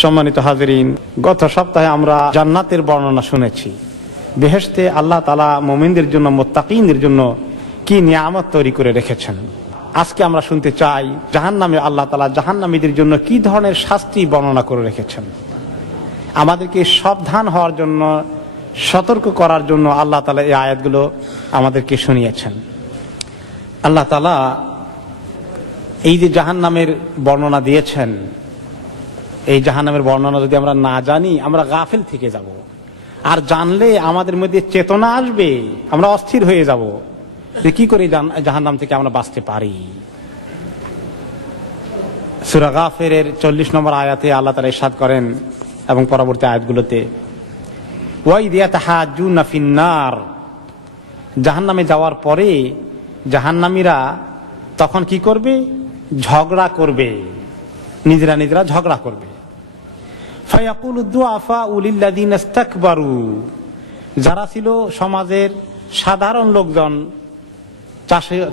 সম্মানিত হাজিরিন, গত সপ্তাহে আমরা জান্নাতের বর্ণনা শুনেছি। বেহেশতে আল্লাহ তাআলা মুমিনদের জন্য, মুত্তাকিনদের জন্য কি নিয়ামত তৈরি করে রেখেছেন। আজকে আমরা শুনতে চাই জাহান্নামে আল্লাহ তাআলা জাহান্নামীদের জন্য কি ধরনের শাস্তি বর্ণনা করে রেখেছেন। আমাদেরকে সাবধান হওয়ার জন্য, সতর্ক করার জন্য আল্লাহ তাআলা এই আয়াতগুলো আমাদেরকে শুনিয়েছেন। আল্লাহ তাআলা এই যে জাহান্নামের বর্ণনা দিয়েছেন, এই জাহান্নামের বর্ণনা যদি আমরা না জানি, আমরা গাফিল থেকে যাব। আর জানলে আমাদের মধ্যে চেতনা আসবে, আমরা অস্থির হয়ে যাব যে কি করে জাহান্নাম থেকে আমরা বাঁচতে পারি। সূরা গাফিরের 40 নম্বর আয়াতে আল্লাহ তাআলা ইরশাদ করেন এবং পরবর্তী আয়াতগুলোতে, ওয়াইদ ইয়াতাহাজ্জুনা ফিন্নার, জাহান্নামে যাওয়ার পরে জাহান্নামীরা তখন কি করবে? ঝগড়া করবে, নিজেরা নিজেরা ঝগড়া করবে। ফায়াকুলু দুআফাউ লিল্লাযিনা ইসতাকবারু, যারা ছিল সমাজের সাধারণ লোকজন,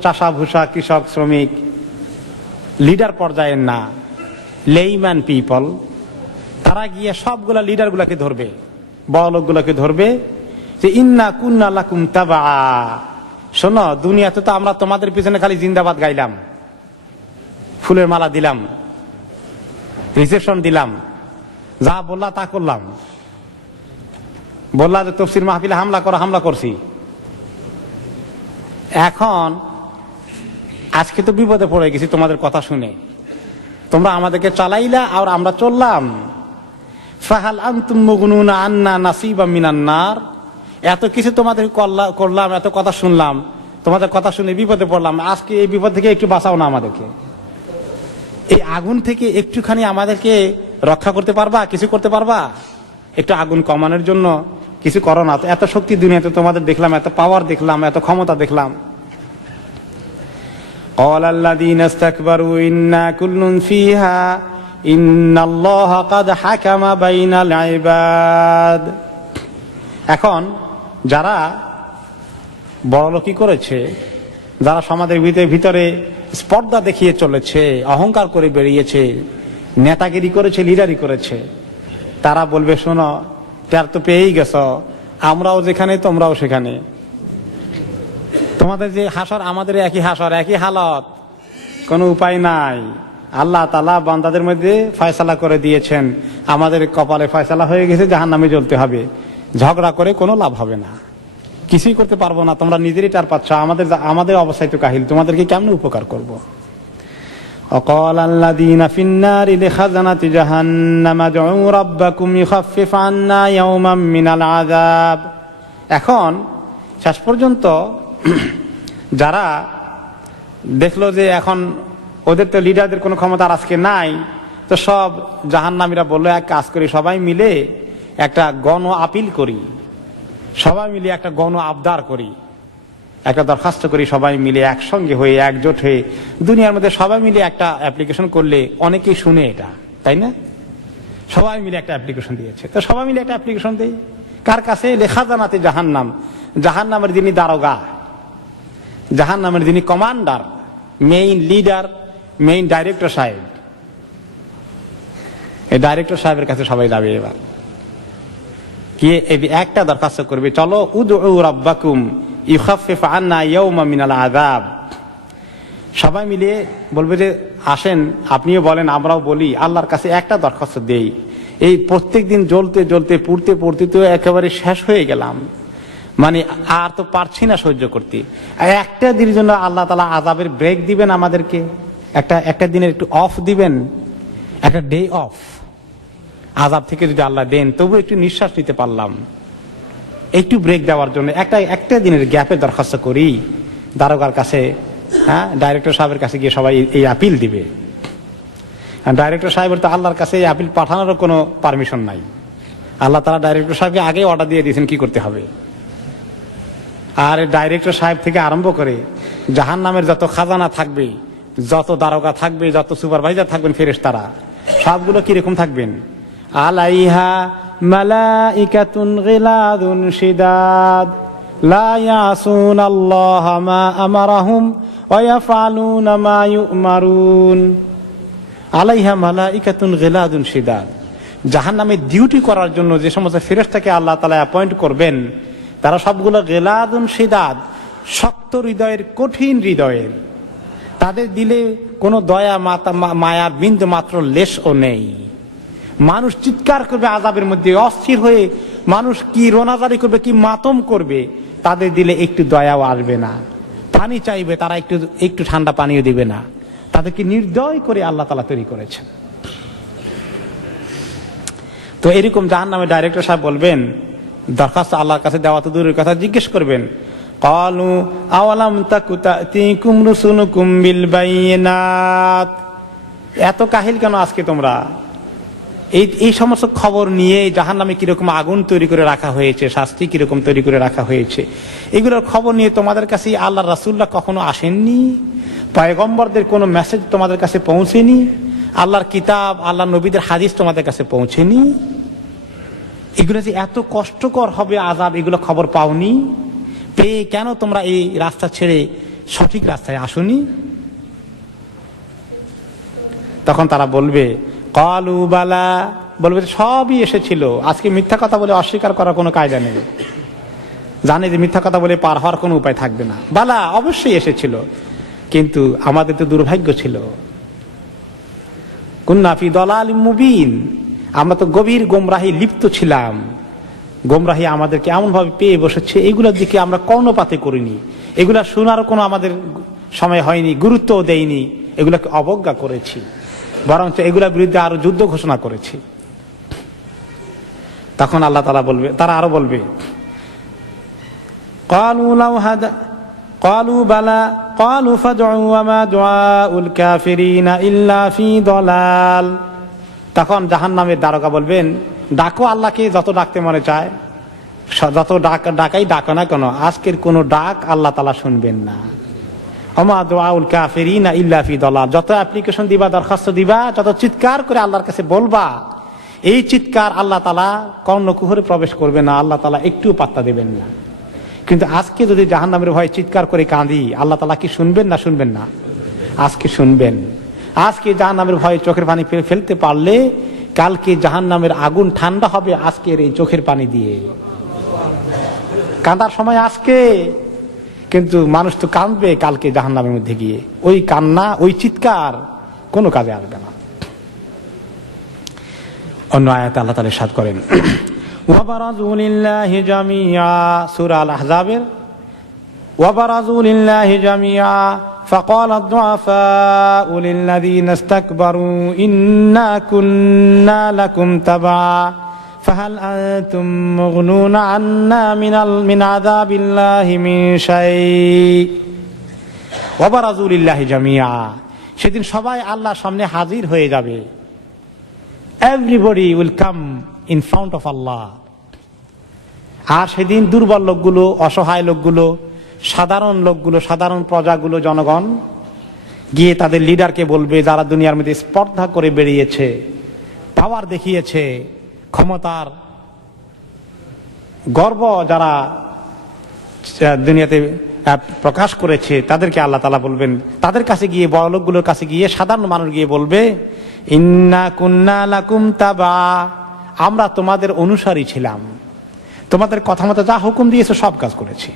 চাষা ভুষা, কৃষক, শ্রমিক, লিডার পর্যায়ের না, লেইম্যান পিপল, তারা গিয়ে সবগুলা লিডারগুলোকে ধরবে, বড় লোকগুলোকে ধরবে যে ইন্না কুন্না লাকুম তাবা, শোনো দুনিয়াতে তো আমরা তোমাদের পিছনে খালি জিন্দাবাদ গাইলাম, ফুলের মালা দিলাম, রিসেপশন দিলাম, যা বললা তা করলাম, বললা যে তাফসীর মাহফিলে হামলা করো, হামলা করছি। এখন আজকে তো বিপদে পড়ে গেছি তোমাদের কথা শুনে, তোমরা আমাদেরকে চালাইলা আর আমরা চললাম। ফাহাল আনতুম মুগনুনা আন্না নাসিবা মিনান নার, এত কিছু তোমাদের করলাম, এত কথা শুনলাম, তোমাদের কথা শুনে বিপদে পড়লাম, আজকে এই বিপদ থেকে একটু বাঁচাও না আমাদেরকে, এই আগুন থেকে একটুখানি আমাদেরকে রক্ষা করতে পারবা, কিছু করতে পারবা? একটু আগুন কমানোর জন্য কিছু করো না। এত শক্তি দুনিয়াতে তোমাদের দেখলাম, এত পাওয়ার দেখলাম, এত ক্ষমতা দেখলাম। ক্বালাল্লাযীনা ইসতাকবারু ইন্না কুল্লুন ফীহা ইন্নাল্লাহা ক্বাদ হাকামা বাইনাল ইবাদ। এখন যারা বড়লোকি করেছে, যারা সমাজের ভিতরে স্পর্ধা দেখিয়ে চলেছে, অহংকার করে বেরিয়েছে, নেতাগিরি করেছে, লিডারি করেছে, তারা বলবে শোনো, তার তো পেয়েই গেছ, আমরাও যেখানে তোমরাও সেখানে, তোমাদের যে হাসর আমাদের একই হাসর, একই হালত, কোনো উপায় নাই। আল্লাহ তাআলা বান্দাদের মধ্যে ফয়সালা করে দিয়েছেন, আমাদের কপালে ফয়সালা হয়ে গেছে, জাহান্নামে জ্বলতে হবে। ঝগড়া করে কোনো লাভ হবে না, কিছুই করতে পারবো না, তোমরা নিজেরই টার পাচ্ছ, আমাদের অবস্থায় তো কাহিল, তোমাদেরকে কেমন উপকার করব। وقال الذين في النار لخزنة جهنم ادعوا ربكم يخفف عنا يوما من العذاب। এখন শেষ পর্যন্ত যারা দেখলো যে এখন ওদের তো লিডারদের কোনো ক্ষমতা আজকে নাই, তো সব জাহান্নামীরা বললো এক কাজ করি, সবাই মিলে একটা গণ আপিল করি, সবাই মিলে একটা গণ আবদার করি, একটা দরখাস্ত করি, সবাই মিলে একসঙ্গে হয়ে, একজোট হয়ে, দুনিয়ার মধ্যে সবাই মিলে একটা অ্যাপ্লিকেশন করলে অনেকেই শুনে এটা, তাই না? সবাই মিলে একটা অ্যাপ্লিকেশন দিয়েছে, তো সবাই মিলে একটা অ্যাপ্লিকেশন দেই কার কাছে? লেখাজানাতে জাহান্নাম, জাহান্নামের যিনি দারোগা, জাহান্নামের যিনি commander, main leader, main director সাহেব, এই ডাইরেক্টর সাহেবের কাছে সবাই যাবে। এবার গিয়ে একটা দরখাস্ত করবে, চলো উদউ রাব্বাকুম ইউখাফফিফ আন্না ইয়াওমা মিনাল আযাব। সবাই মিলে বলবে যে আসেন, আপনিও বলেন, আমরাও বলি, আল্লাহর কাছে একটা দরখাস্ত দেই, এই প্রত্যেক দিন জ্বলতে জ্বলতে, পুড়তে পুড়তে তো একেবারে শেষ হয়ে গেলাম, মানে আর তো পারছি না সহ্য করতে, একটা দিনের জন্য আল্লাহ তাআলা আযাবের ব্রেক দিবেন আমাদেরকে, একটা দিনের একটু অফ দিবেন, একটা ডে অফ, আযাব থেকে যদি আল্লাহ দেন তবু একটু নিঃশ্বাস নিতে পারলাম, একটু ব্রেক দেওয়ার জন্য একটা দিনের গ্যাপে দরখাস্ত করি দারোগার কাছে। হ্যাঁ, ডাইরেক্টর সাহেবের কাছে গিয়ে সবাই এই আপিল দিবে। ডাইরেক্টর সাহেবের তো আল্লাহর কাছে এই আপিল পাঠানোরও কোনো পারমিশন নাই, আল্লাহ তাআলা ডাইরেক্টর সাহেবকে আগে অর্ডার দিয়ে দিয়েছেন কি করতে হবে। আর ডাইরেক্টর সাহেব থেকে আরম্ভ করে জাহান্নামের যত খাজানা থাকবে, যত দারোগা থাকবে, যত সুপারভাইজার থাকবেন ফেরেশতারা, সবগুলো কিরকম থাকবেন? আলাইহা মালাইকাতুন গিলাদুন শিদাদ লা ইয়াসুনাল্লাহা মা আমারাহুম ওয়া ইয়াফআলুনা মা ইউমারুন। আলাইহা মালাইকাতুন গিলাদুন শিদাদ, জাহান্নামে ডিউটি করার জন্য যে সমস্ত ফেরেশতাকে আল্লাহ তাআলা অ্যাপয়েন্ট করবেন, তারা সবগুলো গিলাদুন শিদাদ, শক্ত হৃদয়ের, কঠিন হৃদয়ের। তাদের দিলে কোনো দয়া মায়ার বিন্দু মাত্র লেশও নেই। মানুষ চিৎকার করবে আযাবের মধ্যে, অস্থির হয়ে মানুষ কি রোনাজারি করবে, কি মাতম করবে, তাদের দিলে একটু দয়াও আসবে না। পানি চাইবে, তারা একটু ঠান্ডা পানিও দিবে না। তাদেরকে নির্দয় করে আল্লাহ তাআলা তৈরি করেছেন। তো এরকম জাহান্নামের ডাইরেক্টর সাহেব বলবেন, দরখাস্ত আল্লাহর কাছে দেওয়া তো দূরের কথা, জিজ্ঞেস করবেন, ক্বালু আওয়ালাম তাকু তা'তিকুম রুসুলুকুম বিল বাইয়িনাত, এত কাহিল কেন আজকে তোমরা? এই সমস্ত খবর নিয়ে জাহান্নামে কিরকম আগুন তৈরি করে রাখা হয়েছে, শাস্তি কিরকম তৈরি করে রাখা হয়েছে, এগুলোর খবর নিয়ে তোমাদের কাছে আল্লাহর রাসূলরা কখনো আসেননি? পয়গম্বরদের কোনো মেসেজ তোমাদের কাছে পৌঁছেনি? আল্লাহর কিতাব, আল্লাহর নবীদের হাদিস তোমাদের কাছে পৌঁছেনি? এগুলো যে এত কষ্টকর হবে আযাব, এগুলো খবর পাওনি? পেয়ে কেন তোমরা এই রাস্তা ছেড়ে সঠিক রাস্তায় আসোনি? তখন তারা বলবে, ক্বালু বালা, বলবে সবই এসেছিল। আজকে মিথ্যা কথা বলে অস্বীকার করার কোনো কায়দা নেই, জানে যে মিথ্যা কথা বলে পার হওয়ার কোনো উপায় থাকবে না। বালা, অবশ্যই এসেছিল, কিন্তু আমাদের তো দুর্ভাগ্য ছিল। কুন্না ফি দালালিম মুবিন, আমরা তো গভীর গোমরাহি লিপ্ত ছিলাম। গোমরাহি আমাদেরকে এমন ভাবে পেয়ে বসেছে, এগুলোর দিকে আমরা কর্ণপাতে করিনি, এগুলা শোনার কোনো আমাদের সময় হয়নি, গুরুত্বও দেইনি, এগুলোকে অবজ্ঞা করেছি, বরঞ্চ এগুলোর বিরুদ্ধে আরো যুদ্ধ ঘোষণা করেছি। তখন আল্লাহ তাআলা বলবে, তারা আরো বলবে, ক্বালু বালা ক্বালু ফাদউ ওয়া মা দুআউল কাফিরিনা ইল্লা ফি দালাল। তখন জাহান্নামের দারোগা বলবেন, ডাকো আল্লাহকে যত ডাকতে মনে চায়, যত ডাকাই ডাকো না কেন, আজকের কোনো ডাক আল্লাহ তাআলা শুনবেন না। ওমা দুআউল কাফিরিনা ইল্লা ফি দালাল, যত অ্যাপ্লিকেশন দিবা, দরখাস্ত দিবা, যত চিৎকার করে আল্লাহর কাছে বলবা, এই চিৎকার আল্লাহ তাআলা কর্ণকুহরে প্রবেশ করবে না, আল্লাহ তাআলা একটু পাত্তা দেবেন না। কিন্তু আজকে যদি জাহান্নামের ভয়ে চিৎকার করে কাঁদি, আল্লাহ তাআলা কি শুনবেন না শুনবেন না? আজকে শুনবেন। আজকে জাহান্নামের ভয়ে চোখের পানি ফেলতে পারলে, কালকে জাহান্নামের আগুন ঠান্ডা হবে আজকের এই চোখের পানি দিয়ে। কাঁদার সময় আজকে, কিন্তু মানুষ তো কাঁদবে কালকে জাহান্নামের মধ্যে গিয়ে। ওই কান্না, ওই চিৎকার কোনো কাজে আসবে না। অন্য আয়াতে আল্লাহ তাআলা ইরশাদ করেন, ওয়াবারাজু লিল্লাহি জামিআ, সূরা আল আহজাবের ওয়াবারাজু লিল্লাহি জামিআ فقال الضعفاء للذين استكبروا إنا كنا لكم تبعا فهل أنتم مغنون عنا من عذاب الله من شيء وبرزوا لله جميعا, সেদিন সবাই আল্লাহর সামনে হাজির হয়ে যাবে। Everybody will come in front of Allah. আর সেদিন দুর্বল লোকগুলো, অসহায় লোকগুলো, সাধারণ লোকগুলো, সাধারণ প্রজাগুলো, জনগণ গিয়ে তাদের লিডারকে বলবে, যারা দুনিয়ার মধ্যে স্পর্ধা করে বেরিয়েছে, পাওয়ার দেখিয়েছে, ক্ষমতার গর্ব যারা দুনিয়াতে প্রকাশ করেছে, তাদেরকে আল্লাহ তাআলা বলবেন, তাদের কাছে গিয়ে, বড় লোকগুলোর কাছে গিয়ে সাধারণ মানুষ গিয়ে বলবে, ইন্না কুন্না লাকুম তাবা, আমরা তোমাদের অনুসারী ছিলাম, তোমাদের কথা মতো যা হুকুম দিয়েছে সব কাজ করেছি।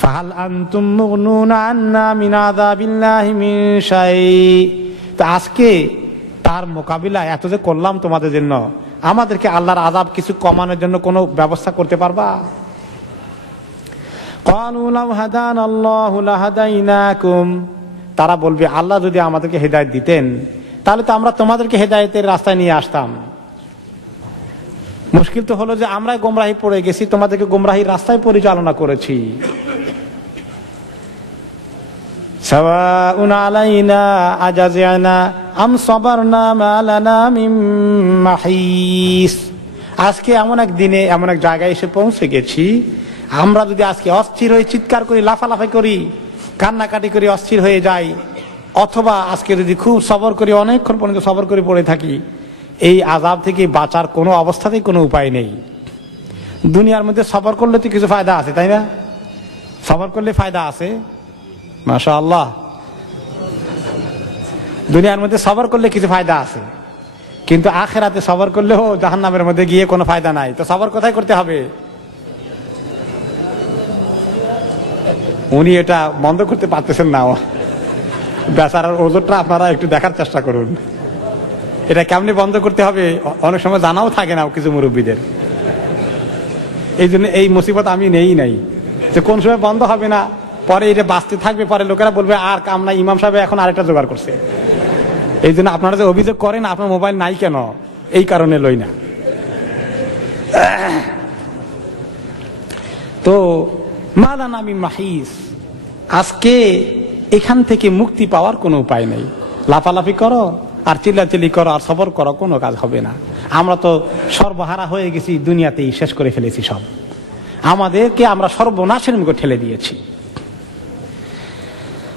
ফাহাল আনতুম মুগনুনা আন্না মিন আযাবিল্লাহি মিন শাই, তো আজকে তার মোকাবিলা এত যে করলাম তোমাদের জন্য, আমাদেরকে আল্লাহর আযাব কিছু কমানোর জন্য কোনো ব্যবস্থা করতে পারবা? ক্বালু লাউ হাদানাল্লাহু লাহাদাইনাকুম, তারা বলবে, আল্লাহ যদি আমাদেরকে হেদায়েত দিতেন তাহলে তো আমরা তোমাদেরকে হেদায়েতের রাস্তায় নিয়ে আসতাম। মুশকিল তো হলো যে আমরা গোমরাহি পড়ে গেছি, তোমাদেরকে গোমরাহির রাস্তায় পরিচালনা করেছি। সাওয়াউন আলাইনা আজাজিনা আম সাবারনা মা লানা মিন মাহিস, আজকে এমন এক দিনে, এমন এক জায়গায় এসে পৌঁছে গেছি, আমরা যদি আজকে অস্থির হয়ে চিৎকার করি, লাফালাফি করি, কান্নাকাটি করি, অস্থির হয়ে যাই, অথবা আজকে যদি খুব সবর করি, অনেকক্ষণ পর্যন্ত সবর করে পড়ে থাকি, এই আযাব থেকে বাঁচার কোনো অবস্থাতেই কোনো উপায় নেই। দুনিয়ার মধ্যে সবর করলে তো কিছু ফায়দা আছে, তাই না? সবর করলে ফায়দা আছে, মাশাআল্লাহ। দুনিয়ার মধ্যে সবর করলে কিছু ফায়দা আছে, কিন্তু আখিরাতে সবর করলেও জাহান্নামের মধ্যে গিয়ে কোনো ফায়দা নাই। তো সবর কোথায় করতে হবে? উনি এটা বন্ধ করতে পারতেছেন না। বেচারার ওজনটা আপনারা একটু দেখার চেষ্টা করুন, এটা কেমনি বন্ধ করতে হবে অনেক সময় জানাও থাকে না কিছু মুরব্বীদের। এই জন্য এই মুসিবত আমি নেই নাই যে কোন সময় বন্ধ হবে না, পরে এটা বাঁচতে থাকবে, পরে লোকেরা বলবে আর কাম নাই, ইমাম সাহেব এখন আরেকটা জোগাড় করছে। এই জন্য আপনারা যে অভিযোগ করেন আপনার মোবাইল নাই কেন, এই কারণে লই না। তো মালানা মিন মাহিস, আজকে এখান থেকে মুক্তি পাওয়ার কোনো উপায় নেই। লাফালাফি করো আর চিল্লাচিল্লি করো আর সবর করো, কোনো কাজ হবে না। আমরা তো সর্বহারা হয়ে গেছি, দুনিয়াতেই শেষ করে ফেলেছি সব। আমাদেরকে আমরা সর্বনাশের মুখে ঠেলে দিয়েছি।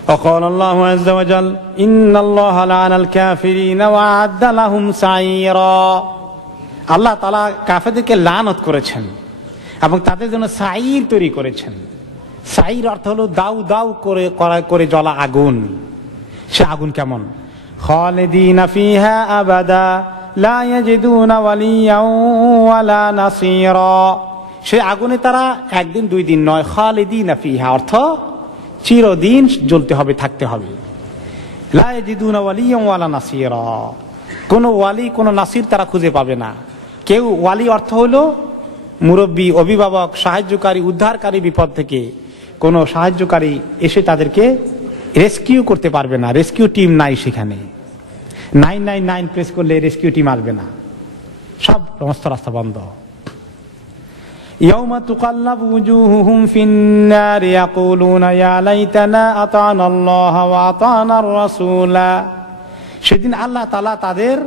وقال الله عز وجل إن الله لعن الكافرين وأعد لهم سعيرا। আল্লাহ তাআলা কাফেরদেরকে লানত করেছেন এবং তাদের জন্য সাইর তৈরি করেছেন। সাইর অর্থ হলো দাউ দাউ করে জ্বলা আগুন। সে আগুন কেমন? খালিদিনা ফিহা আবাদা লা ইয়াজিদুনা ওয়ালিয়াও ওয়ালা নাসীরা। সে আগুনে তারা একদিন দুই দিন নয়, খালিদিনা ফিহা অর্থ চিরদিন জ্বলতে হবে, থাকতে হবে। লা ইয়াজিদুনা ওয়ালিয়াও ওয়ালা নাসীরা, কোনো ওয়ালি কোনো নাসির তারা খুঁজে পাবে না। কেউ ওয়ালি অর্থ হলো মুরব্বী, অভিভাবক, সাহায্যকারী, উদ্ধারকারী, বিপদ থেকে কোনো সাহায্যকারী এসে তাদেরকে রেস্কিউ করতে পারবে না। রেস্কিউ টিম নাই সেখানে। 999 প্রেস করলে রেস্কিউ টিম আসবে না, সব সমস্ত রাস্তা বন্ধ। ইয়াউমা তুকাল্লাবু ওয়ুজুহুহুম ফিন-নার ইয়াকুলুনা ইয়া লাইতানা আতানা আল্লাহ ওয়া আতানার রাসূলা। সেদিন আল্লাহ তাআলা তাদের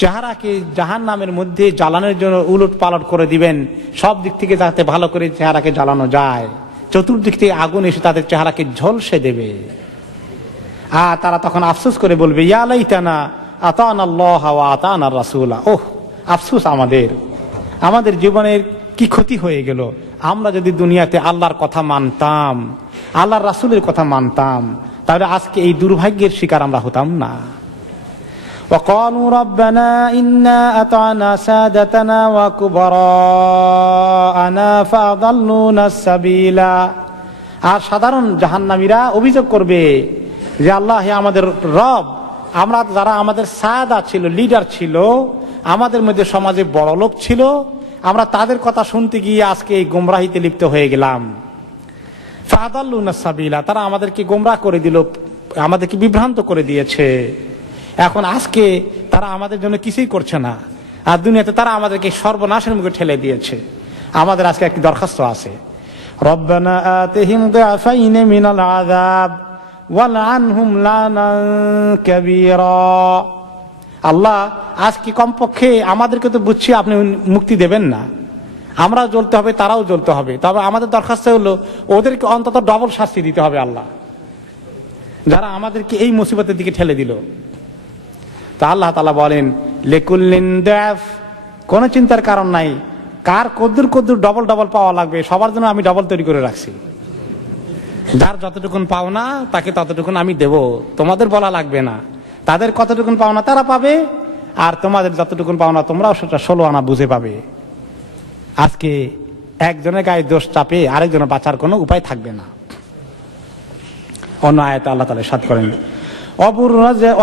চেহারাকে জাহান্নামের মধ্যে জ্বালানোর জন্য উলট পালট করে দিবেন, সব দিক থেকে যাতে ভালো করে চেহারাকে জ্বালানো যায়। চতুর্দিক থেকে আগুন এসে তাদের চেহারাকে ঝলসে দেবে। আর তারা তখন আফসোস করে বলবে ইয়া লাইতানা আতানা আল্লাহ ওয়া আতানার রাসূলা। ওহ আফসোস আমাদের জীবনের কি ক্ষতি হয়ে গেল। আমরা যদি দুনিয়াতে আল্লাহর কথা মানতাম, আল্লাহর রাসূলের কথা মানতাম, তাহলে আজকে এই দুর্ভাগ্যের শিকার আমরা হতাম না। وقالوا ربنا إنا أطعنا سادتنا وكبراءنا فأضلونا السبيل। আর সাধারণ জাহান্নামীরা অভিযোগ করবে যে আল্লাহ হে আমাদের রব, আমরা যারা আমাদের সাদা ছিল, লিডার ছিল, আমাদের মধ্যে সমাজে বড় লোক ছিল, আমরা তাদের কথা শুনতে গিয়ে আজকে এই গোমরাহিতে লিপ্ত হয়ে গেলাম। ফাদাল্লুনা সাবিলা, তারা আমাদেরকে গোমরাহ করে দিল, আমাদেরকে বিভ্রান্ত করে দিয়েছে। এখন আজকে তারা আমাদের জন্য কিছুই করছে না, আর দুনিয়াতে তারা আমাদেরকে সর্বনাশের মুখে ঠেলে দিয়েছে। আমাদের আজকে একটি দরখাস্ত আছে, রব্বানা আতিহিম দিআফাইন মিনাল আযাব ওয়ালআনহুম লানান কাবীরা। আল্লাহ আজকে কমপক্ষে আমাদেরকে তো বুঝছি আপনি মুক্তি দেবেন না, আমরাও জ্বলতে হবে, তারাও জ্বলতে হবে। তবে আমাদের দরখাস্ত হলো ওদেরকে অন্তত ডবল শাস্তি দিতে হবে আল্লাহ, যারা আমাদেরকে এই মুসিবতের দিকে ঠেলে দিল। তা আল্লাহ তাআলা বলেন লিকুল্লিন দাফ, কোন চিন্তার কারণ নাই। কার কদ্দুর কদ্দুর ডবল ডবল পাওয়া লাগবে, সবার জন্য আমি ডবল তৈরি করে রাখছি। যার যতটুকুন পাওনা তাকে ততটুকুন আমি দেব, তোমাদের বলা লাগবে না। তাদের কতটুকুন পাওনা তারা পাবে, আর তোমাদের যতটুকুন পাওনা তোমরাও সেটা 16 আনা বুঝে পাবে। আজকে একজনের গায়ে দোষ চাপে আরেকজনের বাঁচার কোনো উপায় থাকবে না। অন্য আয়াতে আল্লাহ তাআলা ইরশাদ করেন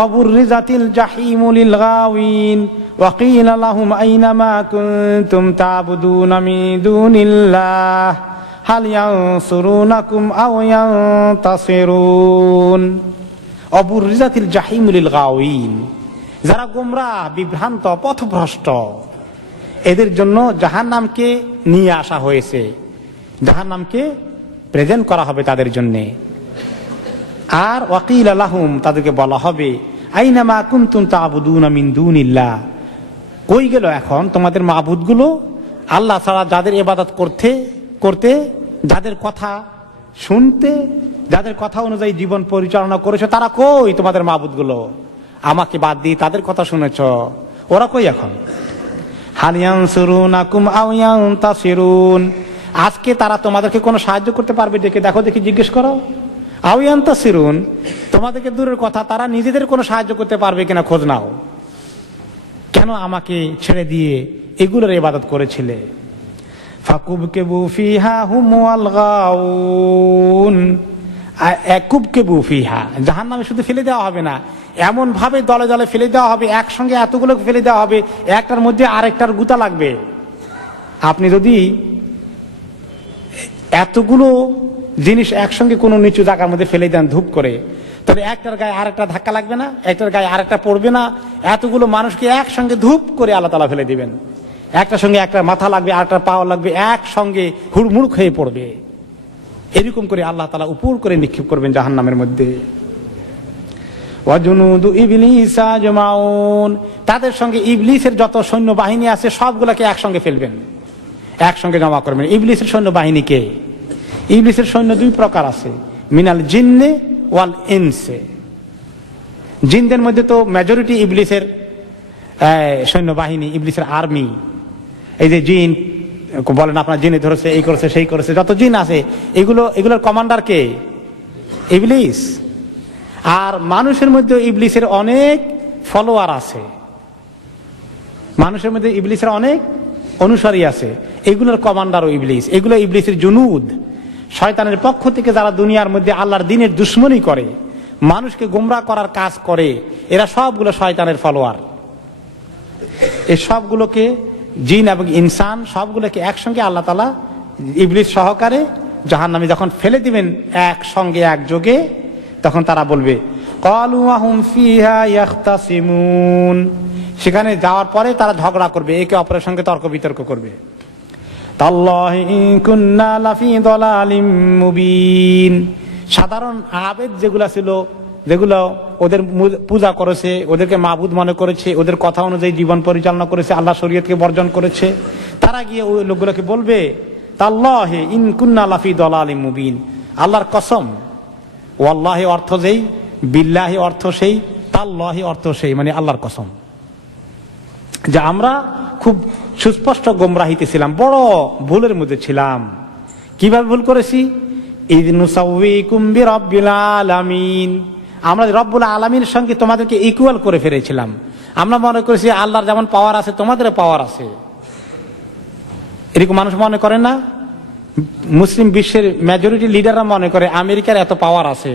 অবুররিজাতিল জাহিমু লিল গাওয়িন ওয়া কিলা লাহুম আইনা মা কুনতুম তা'বুদুনা মিন দুনিল্লাহ হাল ইয়ানসুরুনাকুম আও ইয়ানতাসিরুন। অবুররিজাতিল জাহিমু লিল গাওয়িন, যারা গোমরাহ, বিভ্রান্ত, পথভ্রষ্ট, এদের জন্য জাহান্নামকে নিয়ে আসা হয়েছে, জাহান্নামকে প্রেজেন্ট করা হবে তাদের জন্য। আর ওয়াকিল লাহুম, তাদেরকে বলা হবে আইনা মা কুনতুম তা'বুদুনা মিন দুনিল্লাহ, কই গেল এখন তোমাদের মাবুদগুলো? আল্লাহ ছাড়া যাদের ইবাদত করতে, যাদের কথা শুনতে, যাদের কথা অনুযায়ী জীবন পরিচালনা করেছো, তারা কই? তোমাদের মাবুদগুলো আমাকে বাদ দিয়ে তাদের কথা শুনেছ, ওরা কই এখন? হাল ইয়ানসুরুনাকুম আও ইয়ানতাসিরুন, আজকে তারা তোমাদেরকে কোনো সাহায্য করতে পারবে? ডেকে দেখো দেখি, জিজ্ঞেস করো। আও ইয়ানতাসিরুন, তোমাদেরকে দূরের কথা, তারা নিজেদের কোনো সাহায্য করতে পারবে কিনা খোঁজ নাও। কেন আমাকে ছেড়ে দিয়ে এগুলোর ইবাদত করেছিলে? ফাকুবকিবু ফিহা হুম ওয়াল গাউন, কুবকিবু ফিহা, জাহান্নামে শুধু ফেলে দেওয়া হবে না, এমন ভাবে দলে দলে ফেলে দেওয়া হবে, একসঙ্গে এতগুলো ফেলে দেওয়া হবে, একটার মধ্যে আরেকটার গুতা লাগবে। আপনি যদি এতগুলো জিনিস একসঙ্গে কোনো নিচু জায়গার মধ্যে ফেলে দেন ধূপ করে, তবে একটার গায়ে আরেকটা ধাক্কা লাগবে না, একটার গায়ে আরেকটা পড়বে না। এতগুলো মানুষকে একসঙ্গে ধূপ করে আল্লাহ তাআলা ফেলে দিবেন, একটার সঙ্গে একটা মাথা লাগবে, আরেকটা পাও লাগবে, একসঙ্গে হুড়মুড় হয়ে পড়বে। এরকম করে আল্লাহ তাআলা উপর করে নিক্ষেপ করবেন জাহান্নামের মধ্যে। ওয়াজুনুদু ইবলিস আজমাউন, তাদের সঙ্গে ইবলিসের যত সৈন্য বাহিনী আছে সবগুলোকে একসঙ্গে ফেলবেন, একসঙ্গে জমা করবেন। ইবলিসের সৈন্য বাহিনীকে, ইবলিসের সৈন্য দুই প্রকার আছে, মিনাল জিন্নে ওয়াল ইনসে। জিনদের মধ্যে তো মেজরিটি ইবলিসের সৈন্যবাহিনী, ইবলিসের আর্মি। এই যে জিন বলেন আপনার জিনে ধরেছে, এই করেছে সেই করেছে, যত জিন আছে এগুলোর কমান্ডার কে? ইবলিস। আর মানুষের মধ্যে ইবলিসের অনেক ফলোয়ার আছে, মানুষের মধ্যে ইবলিসের অনেক অনুসারী আছে, এগুলোর কমান্ডারও ইবলিস। এগুলো ইবলিসের জুনুদ, শয়তানের পক্ষ থেকে যারা দুনিয়ার মধ্যে আল্লাহর দ্বীনের দুশমনী করে, মানুষকে গোমরাহ করার কাজ করে, এরা সবগুলো শয়তানের ফলোয়ার। এই সবগুলোকে, জিন এবং ইনসান সবগুলোকে একসঙ্গে আল্লাহ তাআলা ইবলিস সহকারে জাহান্নামে যখন ফেলে দিবেন একসঙ্গে একযোগে, তখন তারা বলবে ক্বালু ওয়া হুম ফিহা ইয়াখতাসিমুন, সেখানে যাওয়ার পরে তারা ঝগড়া করবে, একে অপরের সঙ্গে তর্ক বিতর্ক করবে। তাল্লাহি ইন কুন্না লাফি দালালিম মুবিন, সাধারণ আবেদ যেগুলা ছিল, যেগুলো ওদের পূজা করেছে, ওদেরকে মাবুদ মনে করেছে, ওদের কথা অনুযায়ী জীবন পরিচালনা করেছে, আল্লাহ শরীয়তকে বর্জন করেছে, তারা গিয়ে ওই লোকগুলোকে বলবে তাল্লাহি ইন কুন্না লাফি দালালিম মুবিন, আল্লাহর কসম, ওয়াল্লাহি অর্থ যেই, বিল্লাহি অর্থ সেই, তাল্লাহি অর্থ সেই, মানে আল্লাহর কসম, যে আমরা খুব সুস্পষ্ট গোমরাহিতে ছিলাম, বড় ভুলের মধ্যে ছিলাম। কিভাবে ভুল করেছি? ইয নুসাউইকুম বিরাব্বিল আলামিন, আমরা রব্বুল আলামিনের সঙ্গে তোমাদেরকে ইকুয়াল করে ফেলেছিলাম। আমরা মনে করেছি আল্লাহর যেমন পাওয়ার আছে তোমাদের পাওয়ার আছে। এরকম মানুষ মনে করে না? মুসলিম বিশ্বের মেজরিটি লিডাররা মনে করে আমেরিকার এত পাওয়ার আছে,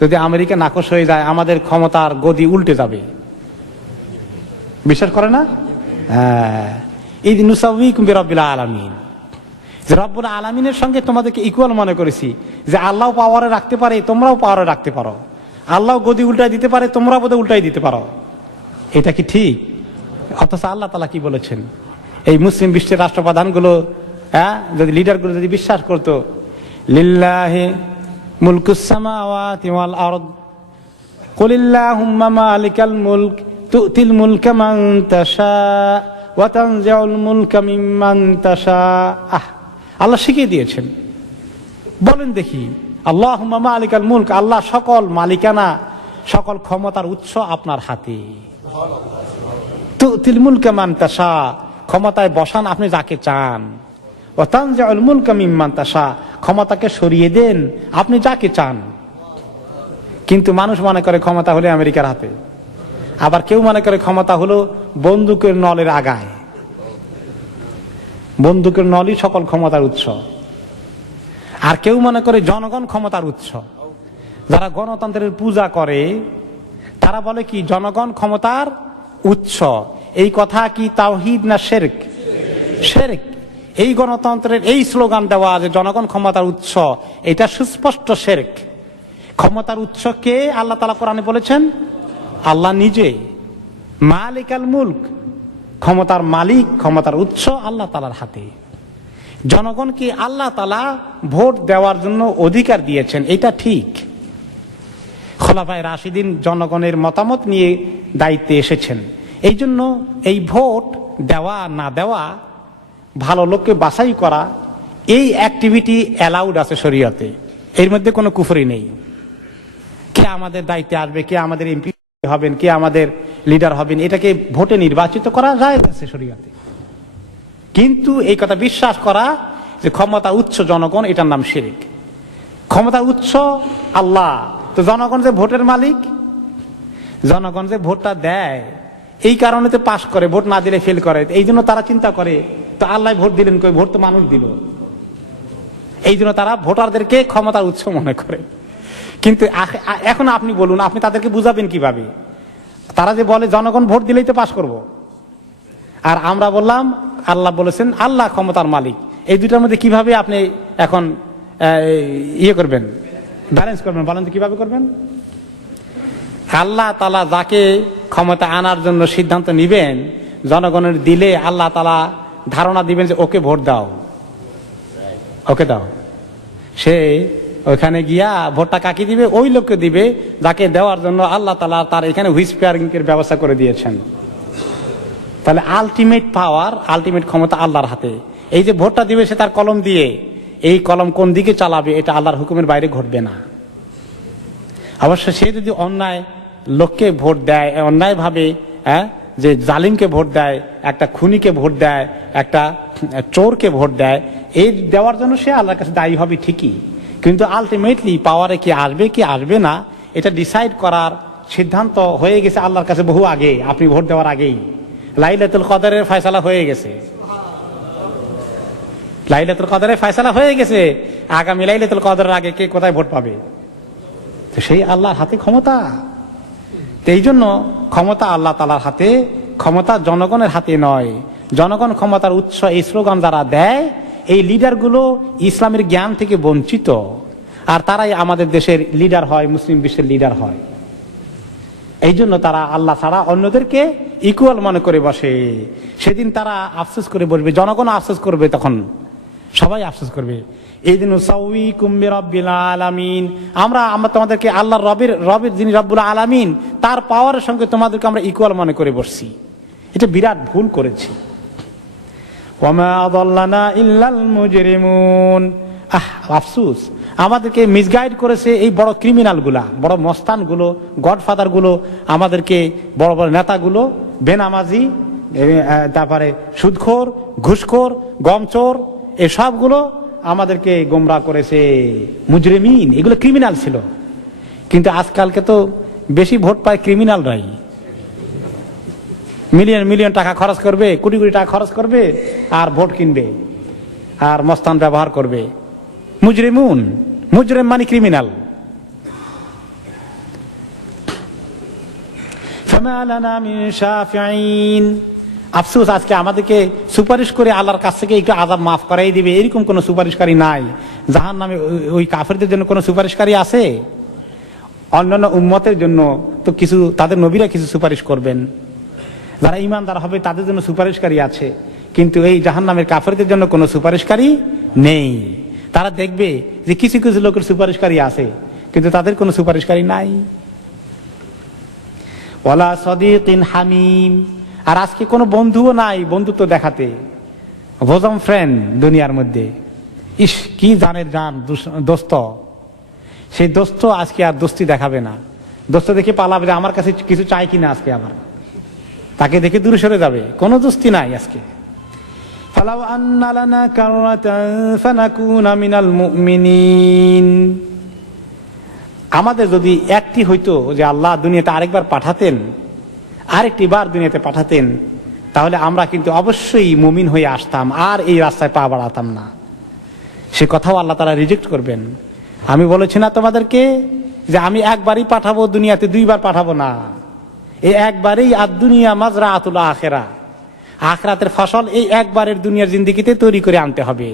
যদি আমেরিকা নাকশ হয়ে যায় আমাদের ক্ষমতার গদি উল্টে যাবে। বিশ্বাস করে না? ইয নুসাউইকুম বিরাব্বিল আলামিন, যে রব্বুল আলামিনের সঙ্গে তোমাদেরকে ইকুয়াল মনে করেছি, যে আল্লাহ পাওয়ারে রাখতে পারে তোমরাও পাওয়ারে রাখতে পারো, আল্লাহ গদি উল্টাই দিতে পারে তোমরা বোধহয় উল্টাই দিতে পারো। এটা কি ঠিক? অথচ আল্লাহ তাআলা কি বলেছেন? এই মুসলিম বিশ্বের রাষ্ট্রপ্রধানগুলো, যদি লিডারগুলো যদি বিশ্বাস করতো লিল্লাহি মুলকুস সামাওয়াতি ওয়াল আরদ কুলিল্লাহুম্মা মালিকাল মুলক তু'তিল মুলকা মান তাশা ওয়া তানজিউল মুলকা মিম্মান তাশা। আল্লাহ শিখিয়ে দিয়েছেন, বলেন দেখি, আল্লাহুম্মা মালিকাল মুলক, আল্লাহ সকল মালিকানা, সকল ক্ষমতার উৎস আপনার হাতে। তু'তিল মুলকা মান তাশা, ক্ষমতায় বসান আপনি যাকে চান। ওয়া তানজিউল মুলকা মিম্মান তাশা, ক্ষমতাকে সরিয়ে দেন আপনি যাকে চান। কিন্তু মানুষ মনে করে ক্ষমতা হলে আমেরিকার হাতে, আবার কেউ মনে করে ক্ষমতা হলো বন্দুকের নলের আগায়। বন্দুকের নলই সকল ক্ষমতার উৎস। আর কেউ মনে করে জনগণ ক্ষমতার উৎস। যারা গণতন্ত্রের পূজা করে তারা বলে কি জনগণ ক্ষমতার উৎস। এই কথা কি তাওহীদ না শিরক? শিরক। এই গণতন্ত্রের এই স্লোগান দেওয়া যে জনগণ ক্ষমতার উৎস, এটা সুস্পষ্ট শিরক। ক্ষমতার উৎস কে? আল্লাহ তাআলা কোরআনে বলেছেন আল্লাহ নিজে। মালিকাল মুলক, ক্ষমতার মালিক, ক্ষমতার উৎস আল্লাহ তাআলার হাতে। জনগণকে আল্লাহ তাআলা ভোট দেওয়ার জন্য অধিকার দিয়েছেন, এটা ঠিক। খোলাফায়ে রাশিদিন জনগণের মতামত নিয়ে দায়িত্বে এসেছেন, এই জন্য এই ভোট দেওয়া না দেওয়া, ভালো লোককে বাছাই করা, এই অ্যাক্টিভিটি অ্যালাউড আছে শরীয়তে। এর মধ্যে কোনো কুফরি নেই। কে আমাদের দায়িত্বে আসবে, কে আমাদের এমপি হবেন, কে আমাদের লিডার হবেন, এটাকে ভোটে নির্বাচিত করা যায় আছে শরীয়তে। কিন্তু এই কথা বিশ্বাস করা যে ক্ষমতা উৎস জনগণ, এটার নাম শিরক। ক্ষমতা উৎস আল্লাহ, তো জনগণ যে ভোটের মালিক, জনগণ যে ভোটটা দেয়, এই কারণে তো পাস করে, ভোট না দিলে ফেল করে। এই জন্য তারা চিন্তা করে তো আল্লাহ ভোট দিলেন কই, ভোট তো মানুষ দিল। এই জন্য তারা ভোটারদেরকে ক্ষমতার উৎস মনে করে। কিন্তু এখন আপনি বলুন, আপনি তাদেরকে বুঝাবেন কিভাবে? তারা যে বলে জনগণ ভোট দিলেই তো পাস করব, আর আমরা বললাম আল্লাহ বলেছেন আল্লাহ ক্ষমতার মালিক। এই দুটার মধ্যে কিভাবে আপনি এখন ইয়ে করবেন, ব্যালেন্স করবেন? বলেন তো কিভাবে করবেন? আল্লাহ তাআলা যাকে ক্ষমতা আনার জন্য সিদ্ধান্ত নিবেন, জনগণের দিলে আল্লাহ তাআলা ধারণা দিবেন যে ওকে ভোট দাও, ওকে দাও। সে ওইখানে গিয়া ভোটটা কাকে দিবে? ওই লোককে দিবে যাকে দেওয়ার জন্য আল্লাহ তাআলা তার এখানে হুইসপিয়ারিং এর ব্যবস্থা করে দিয়েছেন। তাহলে আলটিমেট পাওয়ার, আলটিমেট ক্ষমতা আল্লাহর হাতে। এই যে ভোটটা দিবে সে তার কলম দিয়ে, এই কলম কোন দিকে চালাবে এটা আল্লাহর হুকুমের বাইরে ঘটবে না। অবশ্য সে যদি অন্যায় লোককে ভোট দেয়, অন্যায় ভাবে যে জালিমকে ভোট দেয়, একটা খুনিকে ভোট দেয়, একটা চোরকে ভোট দেয়, এই দেওয়ার জন্য সে আল্লাহর কাছে দায়ী হবে ঠিকই, কিন্তু আলটিমেটলি পাওয়ারে কি আসবে কি আসবে না এটা ডিসাইড করার সিদ্ধান্ত হয়ে গেছে আল্লাহর কাছে বহু আগে, আপনি ভোট দেওয়ার আগেই। লাইলাতুল কদরের ফয়সালা হয়ে গেছে, লাইলাতুল কদরের ফয়সালা হয়ে গেছে। আগামী লাইলাতুল কদরের আগে কে কোথায় ভোট পাবে, তো সেই আল্লাহর হাতে ক্ষমতা। এই জন্য ক্ষমতা আল্লাহ তাআলার হাতে, ক্ষমতা জনগণের হাতে নয়। জনগণ ক্ষমতার উৎস, এই স্লোগান যারা দেয়, এই লিডারগুলো ইসলামের জ্ঞান থেকে বঞ্চিত, আর তারাই আমাদের দেশের লিডার হয়, মুসলিম বিশ্বের লিডার হয়। এই জন্য তারা আল্লাহ ছাড়া অন্যদেরকে ইকুয়াল মনে করে বসে। সেদিন তারা আফসোস করে বসবে, জনগণ আফসোস করবে, তখন সবাই আফসোস করবে। এই দিন উসাউইকুম বিরাব্বিল আলামিন, আমরা তোমাদেরকে আল্লাহর রবের যিনি রব্বুল আলামিন তার পাওয়ারের সঙ্গে তোমাদেরকে আমরা ইকুয়াল মনে করে বসছি। এটা বিরাট ভুল করেছি। ওয়ামা আযাল্লানা ইল্লাল মুজরিমুন, আফসোস, আমাদেরকে মিসগাইড করেছে এই বড় ক্রিমিনাল গুলা, বড় মস্তান গুলো, গডফাদার গুলো, আমাদেরকে বড় বড় নেতাগুলো, বেনামাজি, তারপরে সুদখোর, ঘুষখোর, গমচোর, এসবগুলো আমাদেরকে গোমরাহ করেছে। মুজরিমিন, এগুলো ক্রিমিনাল ছিল। কিন্তু আজকালকে তো বেশি ভোট পায় ক্রিমিনালরাই। মিলিয়ন মিলিয়ন টাকা খরচ করবে, কোটি কোটি টাকা খরচ করবে, আর ভোট কিনবে, আর মস্তান ব্যবহার করবে। মুজরিমুন, মুজরিম মানে ক্রিমিনাল। ফামা লানা মিন শাফিঈন, আফসোস, আজকে আমাদেরকে সুপারিশ করে আল্লাহর কাছ থেকে একটু আযাব মাফ করাই দিবে এরকম কোন সুপারিশকারী নাই। জাহান্নামে ওই কাফেরদের জন্য কোন সুপারিশকারী আছে? অন্যান্য উম্মতের জন্য তো কিছু, তাদের নবীরা কিছু সুপারিশ করবেন, যারা ঈমানদার হবে তাদের জন্য সুপারিশকারী আছে, কিন্তু এই জাহান্নামের কাফেরদের জন্য কোনো সুপারিশকারী নেই। তারা দেখবে যে কিছু কিছু লোকের সুপারিশকারী আছে, কিন্তু তাদের কোনো সুপারিশকারী নাই। ওয়ালা সাদীকিন হামিম, আর আজকে কোনো বন্ধুও নাই বন্ধুত্ব দেখাতে, বোজম ফ্রেন্ড দুনিয়ার মধ্যে। ইস, কি জানের জান দোস্ত, সেই দোস্ত আজকে আর দোস্তি দেখাবে না। দোস্ত দেখে পালাবে যে আমার কাছে কিছু চাই কিনা, আজকে আবার তাকে দেখে দূরে সরে যাবে, কোনো দোস্তি নাই আজকে। ফালাউ আন্না লানা কাররাতান ফানাকুনা মিনাল মুমিনিন, আমাদের যদি একটি হইতো যে আল্লাহ দুনিয়াতে আরেকবার পাঠাতেন, আরেকটি বার দুনিয়াতে পাঠাতেন, তাহলে আমরা কিন্তু অবশ্যই মুমিন হয়ে আসতাম, আর এই রাস্তায় পা বাড়াতাম না। সে কথাও আল্লাহ তাআলা রিজেক্ট করবেন। আমি বলেছি না তোমাদেরকে যে আমি একবারই পাঠাবো দুনিয়াতে, দুইবার পাঠাবো না। এই একবারেই আদ-দুনিয়া মাজরাআতুল আখিরা, আখিরাতের ফসল এই একবারের দুনিয়ার জিন্দেগিতে তৈরি করে আনতে হবে,